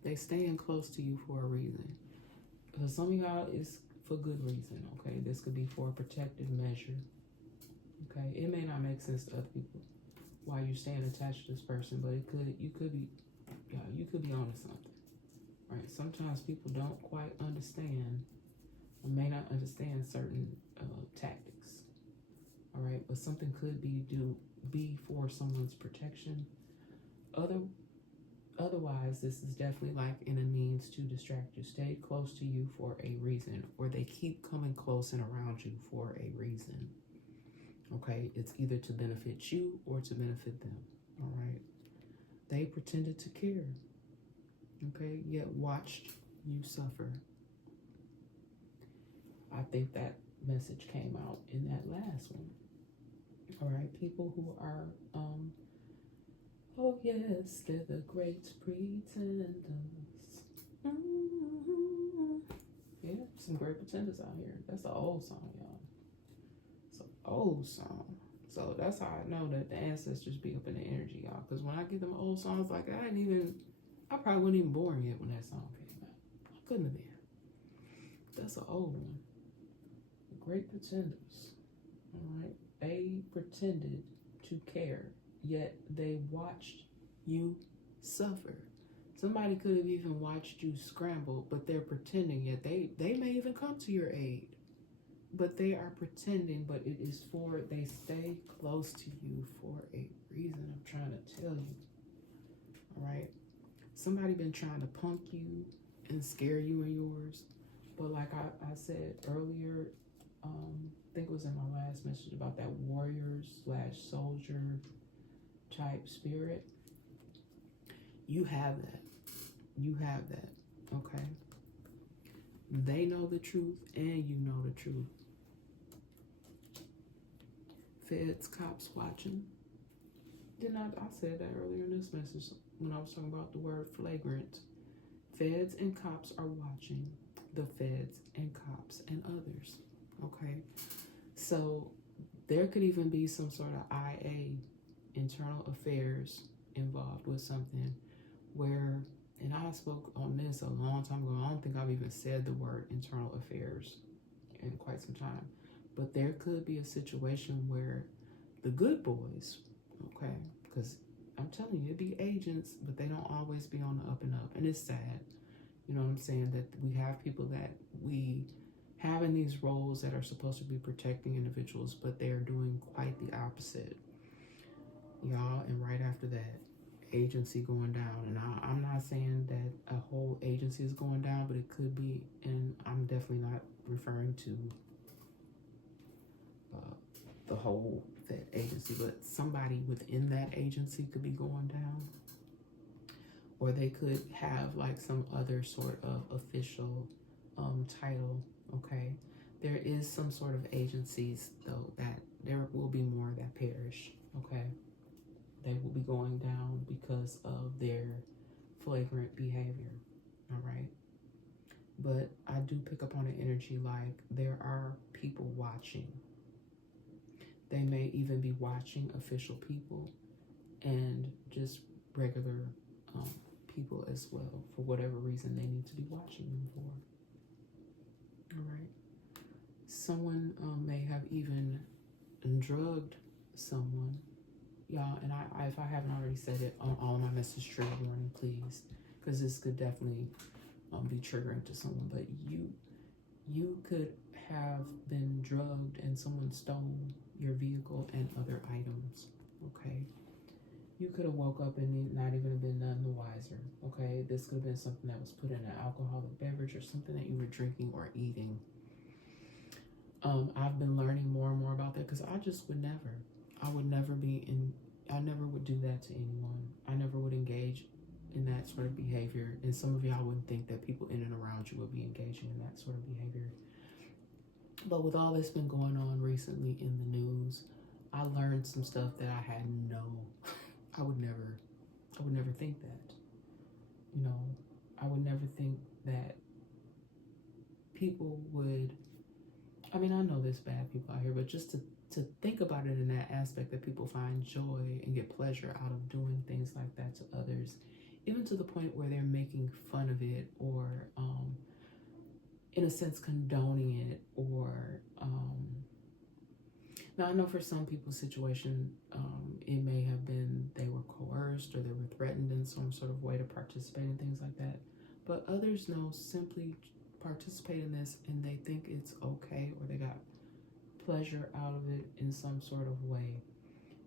they staying close to you for a reason. Because some of y'all is for good reason, okay? This could be for a protective measure. Okay. It may not make sense to other people why you're staying attached to this person, but you could be onto something. Right? Sometimes people don't quite understand or may not understand certain tactics. All right, but something could be for someone's protection. Otherwise, this is definitely like in a means to distract you. Stay close to you for a reason, or they keep coming close and around you for a reason. Okay, it's either to benefit you or to benefit them. All right, they pretended to care. Okay, yet watched you suffer. I think that message came out in that last one. All right, people who are, oh yes, they're the great pretenders. Yeah, some great pretenders out here. That's an old song, y'all. It's an old song. So that's how I know that the ancestors be up in the energy, y'all. Because when I get them old songs, like I probably wasn't even born yet when that song came out. I couldn't have been. That's an old one. The great pretenders. All right. They pretended to care, yet they watched you suffer. Somebody could have even watched you scramble, but they're pretending, yet they may even come to your aid. But they are pretending, but it is they stay close to you for a reason. I'm trying to tell you. All right. Somebody been trying to punk you and scare you and yours. But like I said earlier, I think it was in my last message about that warrior slash soldier type spirit. You have that. You have that. Okay. They know the truth and you know the truth. Feds, cops watching. I said that earlier in this message when I was talking about the word flagrant. Feds and cops are watching. The feds and cops and others. Okay. So there could even be some sort of IA, internal affairs, involved with something where, and I spoke on this a long time ago. I don't think I've even said the word internal affairs in quite some time. But there could be a situation where the good boys, okay, because I'm telling you, it'd be agents, but they don't always be on the up and up. And it's sad, you know what I'm saying, that we have people that we have in these roles that are supposed to be protecting individuals, but they're doing quite the opposite. Y'all, and right after that, agency going down. And I'm not saying that a whole agency is going down, but it could be, and I'm definitely not referring to the whole that agency, but somebody within that agency could be going down, or they could have like some other sort of official title. Okay, there is some sort of agencies though that there will be more that perish. Okay, they will be going down because of their flagrant behavior. All right, but I do pick up on an energy like there are people watching. They may even be watching official people and just regular people as well, for whatever reason they need to be watching them for. All right. Someone may have even drugged someone. Y'all, and I if I haven't already said it on all of my message trigger warning, please, because this could definitely be triggering to someone. But you could have been drugged and someone stole your vehicle and other items. Okay, you could have woke up and not even have been none the wiser. Okay, this could have been something that was put in an alcoholic beverage or something that you were drinking or eating. I've been learning more and more about that because I just would never. I never would do that to anyone. I never would engage in that sort of behavior. And some of y'all wouldn't think that people in and around you would be engaging in that sort of behavior. But with all that's been going on recently in the news, I learned some stuff that I had I would never think that. You know, I would never think that people would, I mean, I know there's bad people out here, but just to think about it in that aspect, that people find joy and get pleasure out of doing things like that to others, even to the point where they're making fun of it or in a sense condoning it, or now I know for some people's situation it may have been they were coerced or they were threatened in some sort of way to participate in things like that, but others know simply participate in this and they think it's okay, or they got pleasure out of it in some sort of way.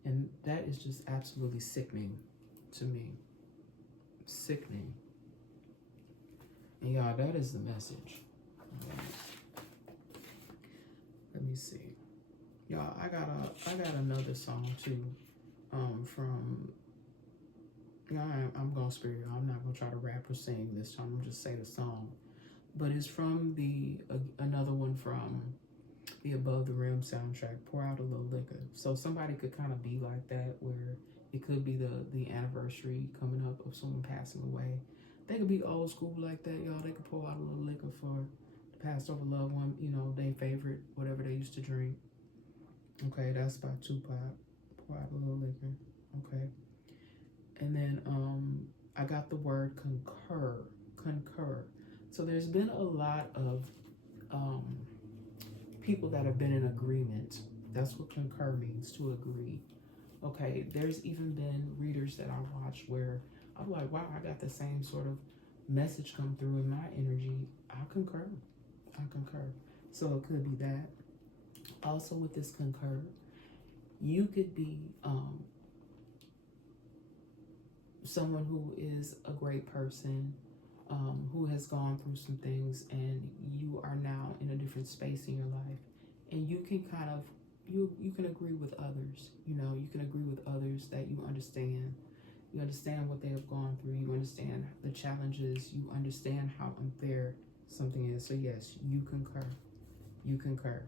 And that is just absolutely sickening to me. Sickening. And y'all, that is the message. Let me see. Y'all, I got another song too. From I'm gonna spare y'all. I'm not gonna try to rap or sing this time. I'm gonna just say the song. But it's from the another one from the Above the Rim soundtrack, Pour Out a Little Liquor. So somebody could kind of be like that, where it could be the anniversary coming up of someone passing away. They could be old school like that, y'all. They could pour out a little liquor for the passed over loved one, you know, their favorite, whatever they used to drink. Okay, that's by Tupac. Pour out a little liquor. Okay. And then I got the word concur. Concur. So there's been a lot of people that have been in agreement. That's what concur means, to agree. Okay, there's even been readers that I watch where I'm like, wow, I got the same sort of message come through in my energy. I concur. So it could be that. Also with this concur, you could be someone who is a great person, who has gone through some things, and you are now in a different space in your life, and you can kind of you can agree with others. You can agree with others that you understand. You understand what they have gone through. You understand the challenges. You understand how unfair something is. So yes, you concur. You concur.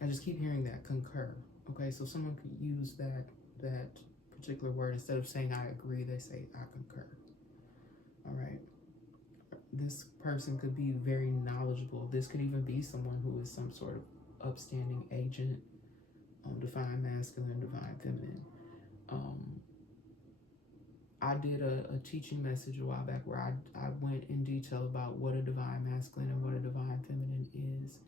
I just keep hearing that, concur. Okay, so someone could use that particular word instead of saying I agree. They say I concur. All right. This person could be very knowledgeable. This could even be someone who is some sort of upstanding agent, divine masculine, divine feminine. I did a teaching message a while back where I went in detail about what a divine masculine and what a divine feminine is.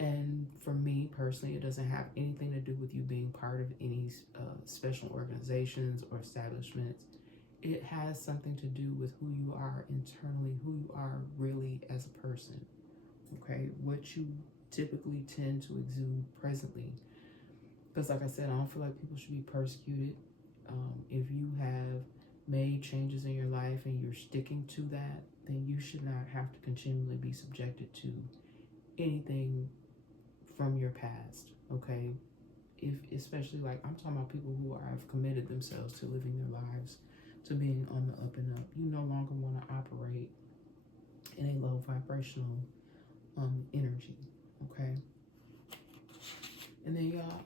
And for me personally, it doesn't have anything to do with you being part of any special organizations or establishments. It has something to do with who you are internally, who you are really as a person, okay? What you typically tend to exude presently. Because like I said, I don't feel like people should be persecuted. If you have made changes in your life and you're sticking to that, then you should not have to continually be subjected to anything from your past, okay? Especially like I'm talking about people who have committed themselves to living their lives, to being on the up and up. You no longer want to operate in a low vibrational energy, okay? And then y'all,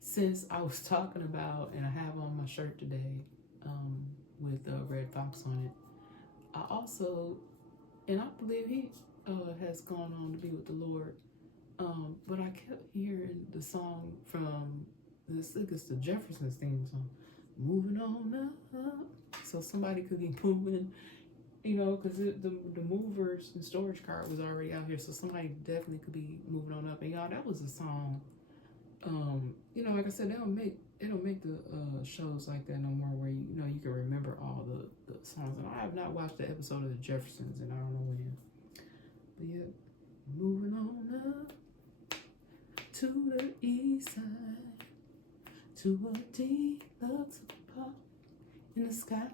since I was talking about, and I have on my shirt today with Red Fox on it, I also, and I believe he has gone on to be with the Lord, but I kept hearing the song from, I think it's the Jeffersons theme song, moving on up. So somebody could be moving, because the movers and storage car was already out here, so somebody definitely could be moving on up. And y'all, that was a song. Like I said, they don't make the shows like that no more, where you can remember all the songs. And I have not watched the episode of the Jeffersons, and I don't know when. But yeah, moving on up to the east side, to a deluxe pop in the sky.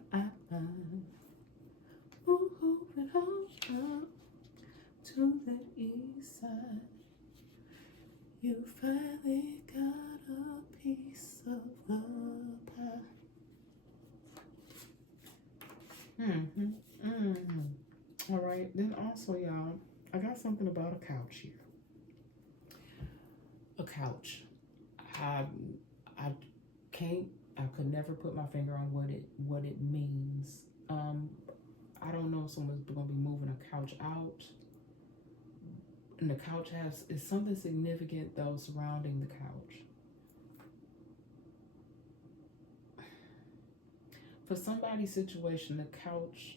Moving on up to the east side. You finally got a piece of the pie. All right, then also, y'all, I got something about a couch here. A couch. I could never put my finger on what it means. I don't know if someone's gonna be moving a couch out. And the couch is something significant though surrounding the couch. For somebody's situation, the couch,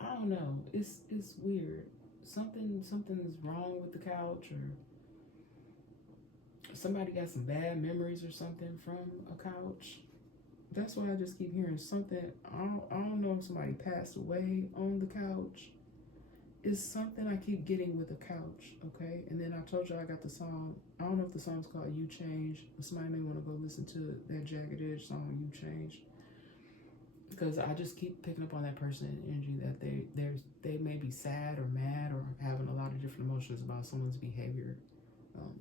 I don't know. It's weird. Something is wrong with the couch, or somebody got some bad memories or something from a couch. That's why I just keep hearing something. I don't know if somebody passed away on the couch. It's something I keep getting with a couch, okay? And then I told you I got the song. I don't know if the song's called You Change, but somebody may want to go listen to that Jagged Edge song, You Change. Because I just keep picking up on that person energy that they may be sad or mad or having a lot of different emotions about someone's behavior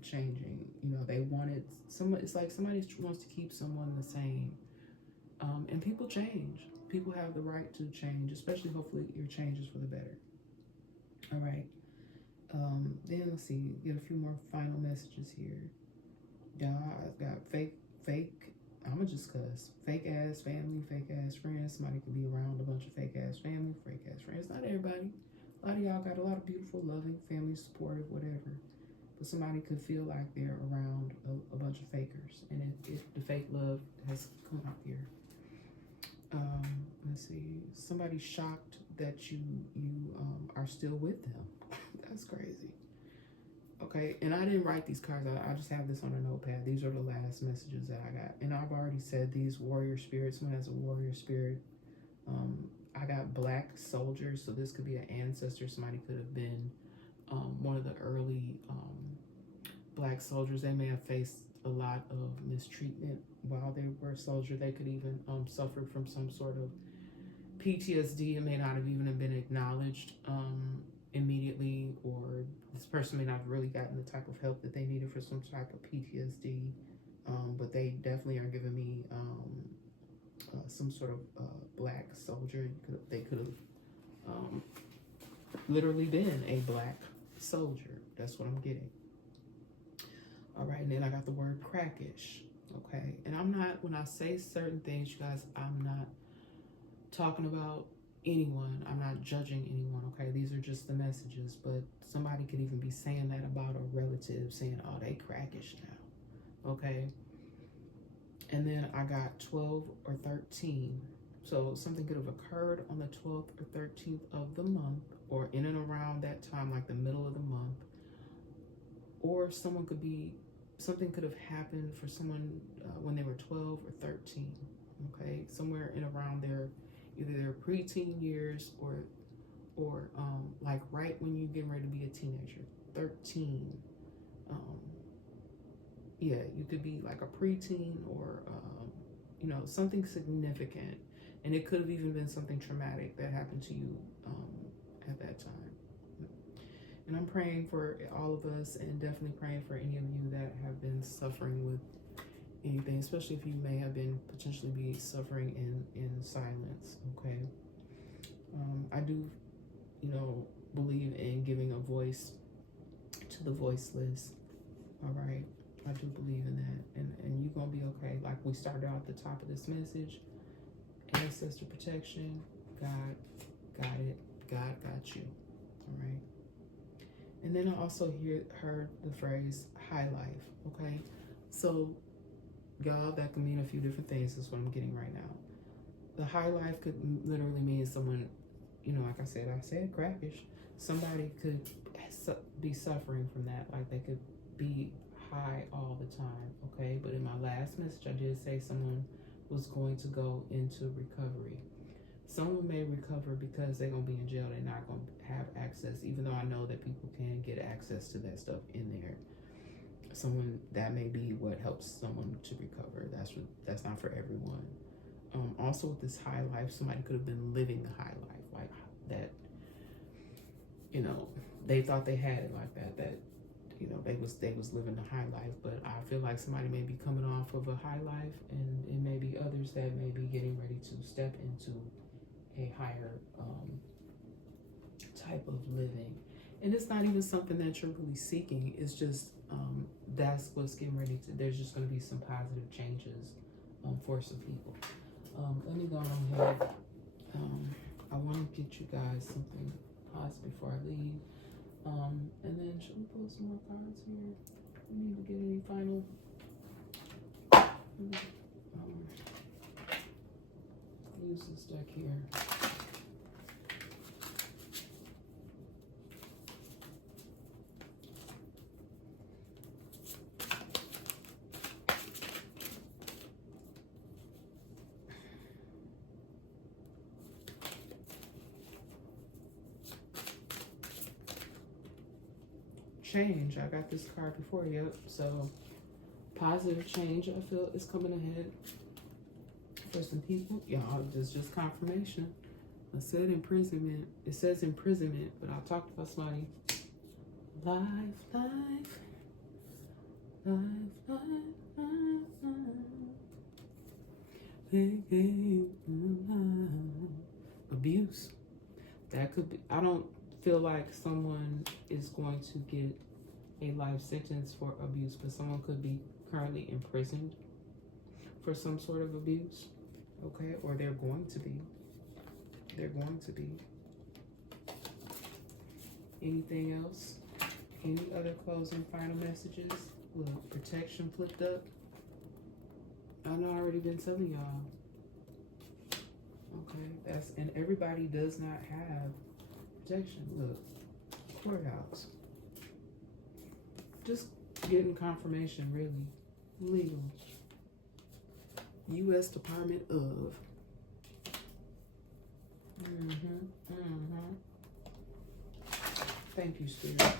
changing. They wanted someone. It's like somebody wants to keep someone the same. And people change. People have the right to change, especially hopefully your change is for the better. All right. Then let's see. Get a few more final messages here. Y'all, I've got fake. I'ma just cuss. Fake ass family, fake ass friends. Somebody could be around a bunch of fake ass family, fake ass friends. Not everybody. A lot of y'all got a lot of beautiful, loving family, supportive, whatever. But somebody could feel like they're around a bunch of fakers, and if the fake love has come out here. Let's see. Somebody's shocked that you are still with them. That's crazy. Okay, and I didn't write these cards. I just have this on a notepad. These are the last messages that I got. And I've already said these warrior spirits. Someone has a warrior spirit. I got black soldiers, so this could be an ancestor. Somebody could have been one of the early black soldiers. They may have faced a lot of mistreatment while they were a soldier. They could even suffer from some sort of PTSD, it may not have even been acknowledged immediately, or this person may not have really gotten the type of help that they needed for some type of PTSD. But they definitely are giving me some sort of black soldier. They could have literally been a black soldier. That's what I'm getting. All right, and then I got the word crackish. Okay, and I'm not, when I say certain things, you guys, I'm not talking about anyone. I'm not judging anyone. Okay, these are just the messages. But somebody could even be saying that about a relative, saying, "Oh, they crackish now." Okay. And then I got 12 or 13. So something could have occurred on the 12th or 13th of the month, or in and around that time, like the middle of the month. Or something could have happened for someone when they were 12 or 13. Okay, somewhere in around either their preteen years or like right when you're getting ready to be a teenager, 13. Yeah, you could be like a preteen or, something significant. And it could have even been something traumatic that happened to you at that time. And I'm praying for all of us, and definitely praying for any of you that have been suffering with anything, especially if you may have been potentially be suffering in silence, okay? I do, believe in giving a voice to the voiceless, all right? I do believe in that, and you're gonna be okay. Like we started out at the top of this message, ancestor protection, God got it, God got you, all right? And then I also heard the phrase high life, okay? So, y'all, that can mean a few different things. Is what I'm getting right now. The high life could literally mean someone, like I said crackish. Somebody could be suffering from that, like they could be high all the time, okay? But in my last message, I did say someone was going to go into recovery. Someone may recover because they're going to be in jail. They're not going to have access, even though I know that people can get access to that stuff in there. That may be what helps someone to recover. That's not for everyone. Also with this high life, somebody could have been living the high life, like that, they thought they had it like that, they was living the high life. But I feel like somebody may be coming off of a high life, and it may be others that may be getting ready to step into a higher type of living. And it's not even something that you're really seeking. It's just that's what's getting ready to, there's just going to be some positive changes for some people. Let me go on ahead. I want to get you guys something positive before I leave. And then should we pull some more cards here? We need to get any final use this deck here. Change. I got this card before. Yep. So positive change, I feel, is coming ahead for some people. Y'all, this is just confirmation. I said imprisonment. It says imprisonment, but I talked about somebody. Life. Abuse. That could be, I don't feel like someone is going to get a life sentence for abuse, but someone could be currently imprisoned for some sort of abuse, okay? Or they're going to be. Anything else? Any other closing final messages? Look, protection flipped up. I know I already been telling y'all. Okay, and everybody does not have protection. Look, courthouse. Just getting confirmation, really. Legal. U.S. Department of. Thank you, Spirit.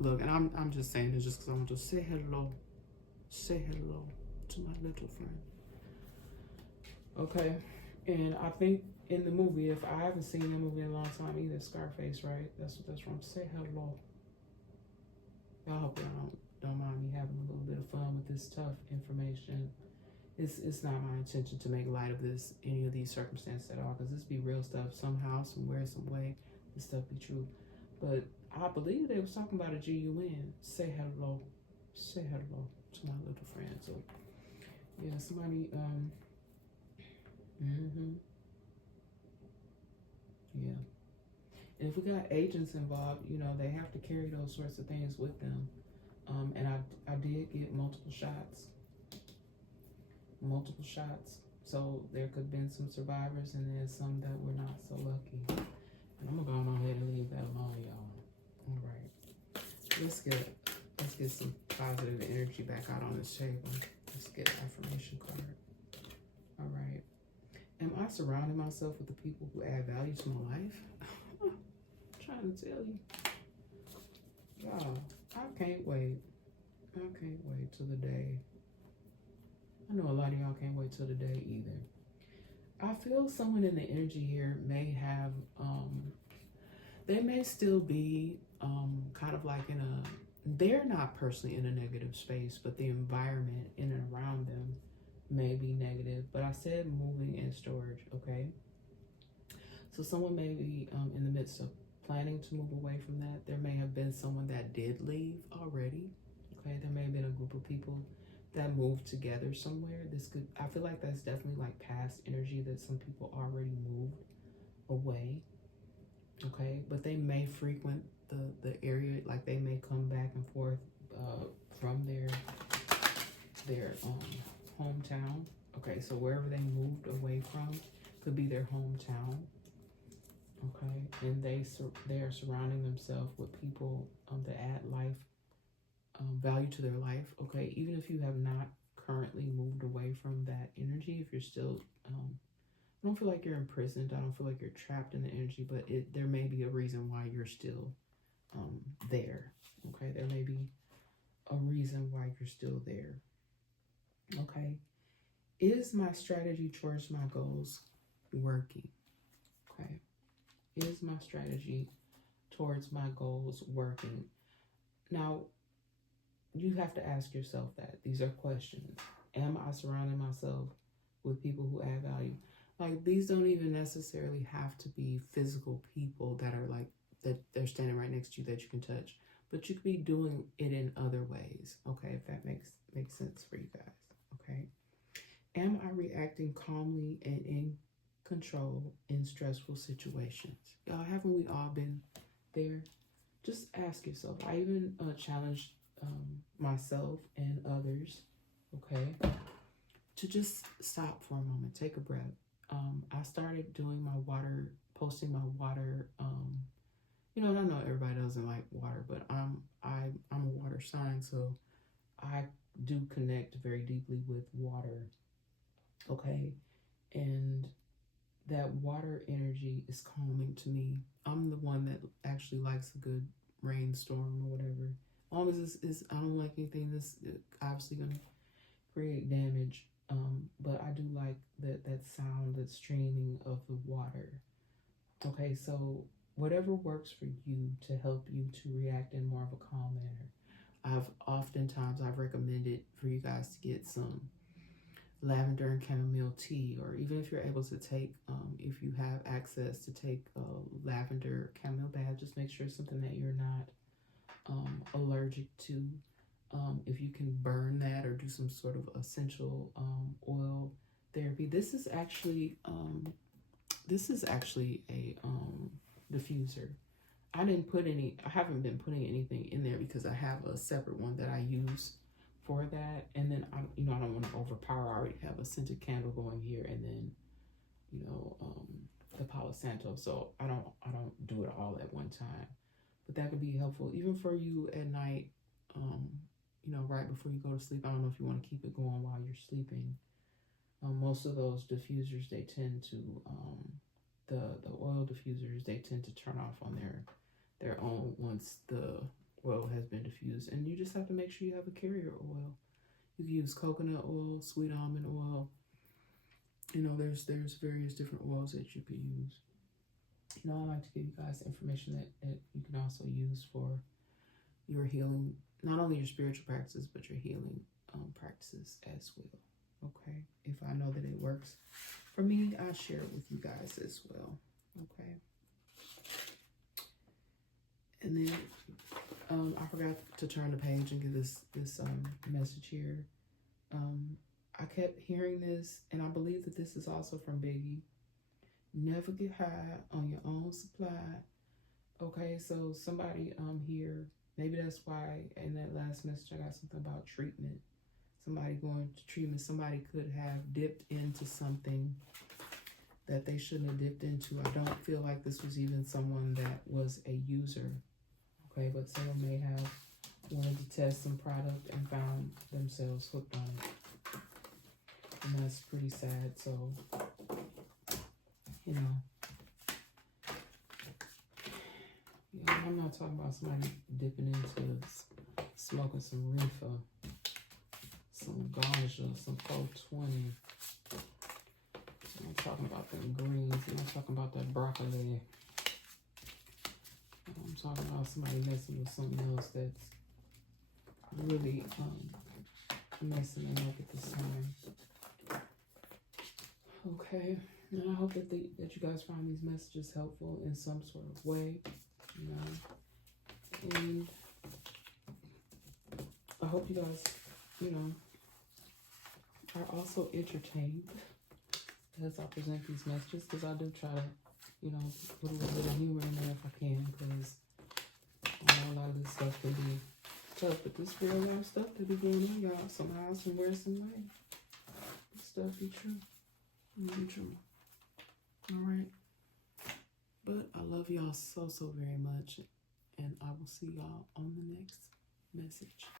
Look, and I'm just saying this just because I want to say hello. Say hello. to my little friend. Okay, and I think in the movie, if I haven't seen that movie in a long time either, Scarface, right? That's what that's from. Say hello. I hope y'all don't mind me having a little bit of fun with this tough information. It's not my intention to make light of this, any of these circumstances at all, because this be real stuff. Somehow, somewhere, some way, this stuff be true. But I believe they was talking about a GUN. Say hello. Say hello to my little friend. So yeah, somebody yeah. And if we got agents involved, you know, they have to carry those sorts of things with them. And I did get multiple shots. So there could have been some survivors and then some that were not so lucky. And I'm gonna go on ahead and leave that alone, y'all. All right. Let's get some positive energy back out on this table. Let's get an affirmation card. All right. Am I surrounding myself with the people who add value to my life? I'm trying to tell you. Y'all, I can't wait. I can't wait till the day. I know a lot of y'all can't wait till the day either. I feel someone in the energy here may have, they may still be kind of like in a, they're not personally in a negative space, but the environment in and around them may be negative. But I said moving and storage, okay? So someone may be in the midst of planning to move away from that. There may have been someone that did leave already, okay? There may have been a group of people that moved together somewhere. This could, I feel like that's definitely like past energy that some people already moved away, okay? But they may frequent the area, like they may come back and forth from their hometown. Okay, so wherever they moved away from could be their hometown. Okay, and they are surrounding themselves with people that add life, value to their life. Okay, even if you have not currently moved away from that energy, if you're still, I don't feel like you're imprisoned. I don't feel like you're trapped in the energy, but there may be a reason why you're still there. Okay, there may be a reason why you're still there. Okay, is my strategy towards my goals working? Okay, is my strategy towards my goals working? Now, you have to ask yourself that. These are questions. Am I surrounding myself with people who add value? Like, these don't even necessarily have to be physical people that are like, that they're standing right next to you that you can touch. But you could be doing it in other ways, okay, if that makes sense for you guys, okay? Am I reacting calmly and in control in stressful situations? Y'all, haven't we all been there? Just ask yourself. I even challenged myself and others, okay, to just stop for a moment, take a breath. I started doing my water, posting my water, you know, and I know everybody doesn't like water, but I'm a water sign, so I do connect very deeply with water, okay? And that water energy is calming to me. I'm the one that actually likes a good rainstorm or whatever. As long as I don't like anything that's obviously gonna create damage. But I do like that sound, that streaming of the water. Okay, so whatever works for you to help you to react in more of a calm manner. I've recommended for you guys to get some lavender and chamomile tea, or even if you're able to take, if you have access to take lavender chamomile bath, just make sure it's something that you're not allergic to. If you can burn that or do some sort of essential oil therapy. This is actually a diffuser. I haven't been putting anything in there because I have a separate one that I use for that. And then I don't want to overpower. I already have a scented candle going here, and then the Palo Santo. So I don't do it all at one time. But that could be helpful even for you at night. Right before you go to sleep. I don't know if you want to keep it going while you're sleeping. Most of those diffusers, they tend to the oil diffusers, they tend to turn off on their own once the oil has been diffused, and you just have to make sure you have a carrier oil You can use coconut oil, sweet almond oil. You know, there's various different oils that you can use. You know, I like to give you guys information that you can also use for your healing, not only your spiritual practices, but your healing practices as well. Okay, if I know that it works for me, I share it with you guys as well. Okay, and then I forgot to turn the page and give this message here. I kept hearing this, and I believe that this is also from Biggie. Never get high on your own supply. Okay, so somebody here, maybe that's why in that last message I got something about treatment. Somebody going to treatment, somebody could have dipped into something that they shouldn't have dipped into. I don't feel like this was even someone that was a user. Okay, but someone may have wanted to test some product and found themselves hooked on it. And that's pretty sad. So, you know, yeah, I'm not talking about somebody dipping into smoking some reefer, some ganja, some 420. I'm not talking about them greens. I'm not talking about that broccoli. I'm talking about somebody messing with something else that's really messing them up at this time. Okay, and I hope that that you guys find these messages helpful in some sort of way, you know. And I hope you guys, you know, are also entertained as I present these messages, because I do try to, you know, put a little bit of humor in there if I can, because I know a lot of this stuff can be tough, but this real life stuff that be going on, y'all, somehow, somewhere, some way. This stuff be true. Be true. All right. But I love y'all so, so very much, and I will see y'all on the next message.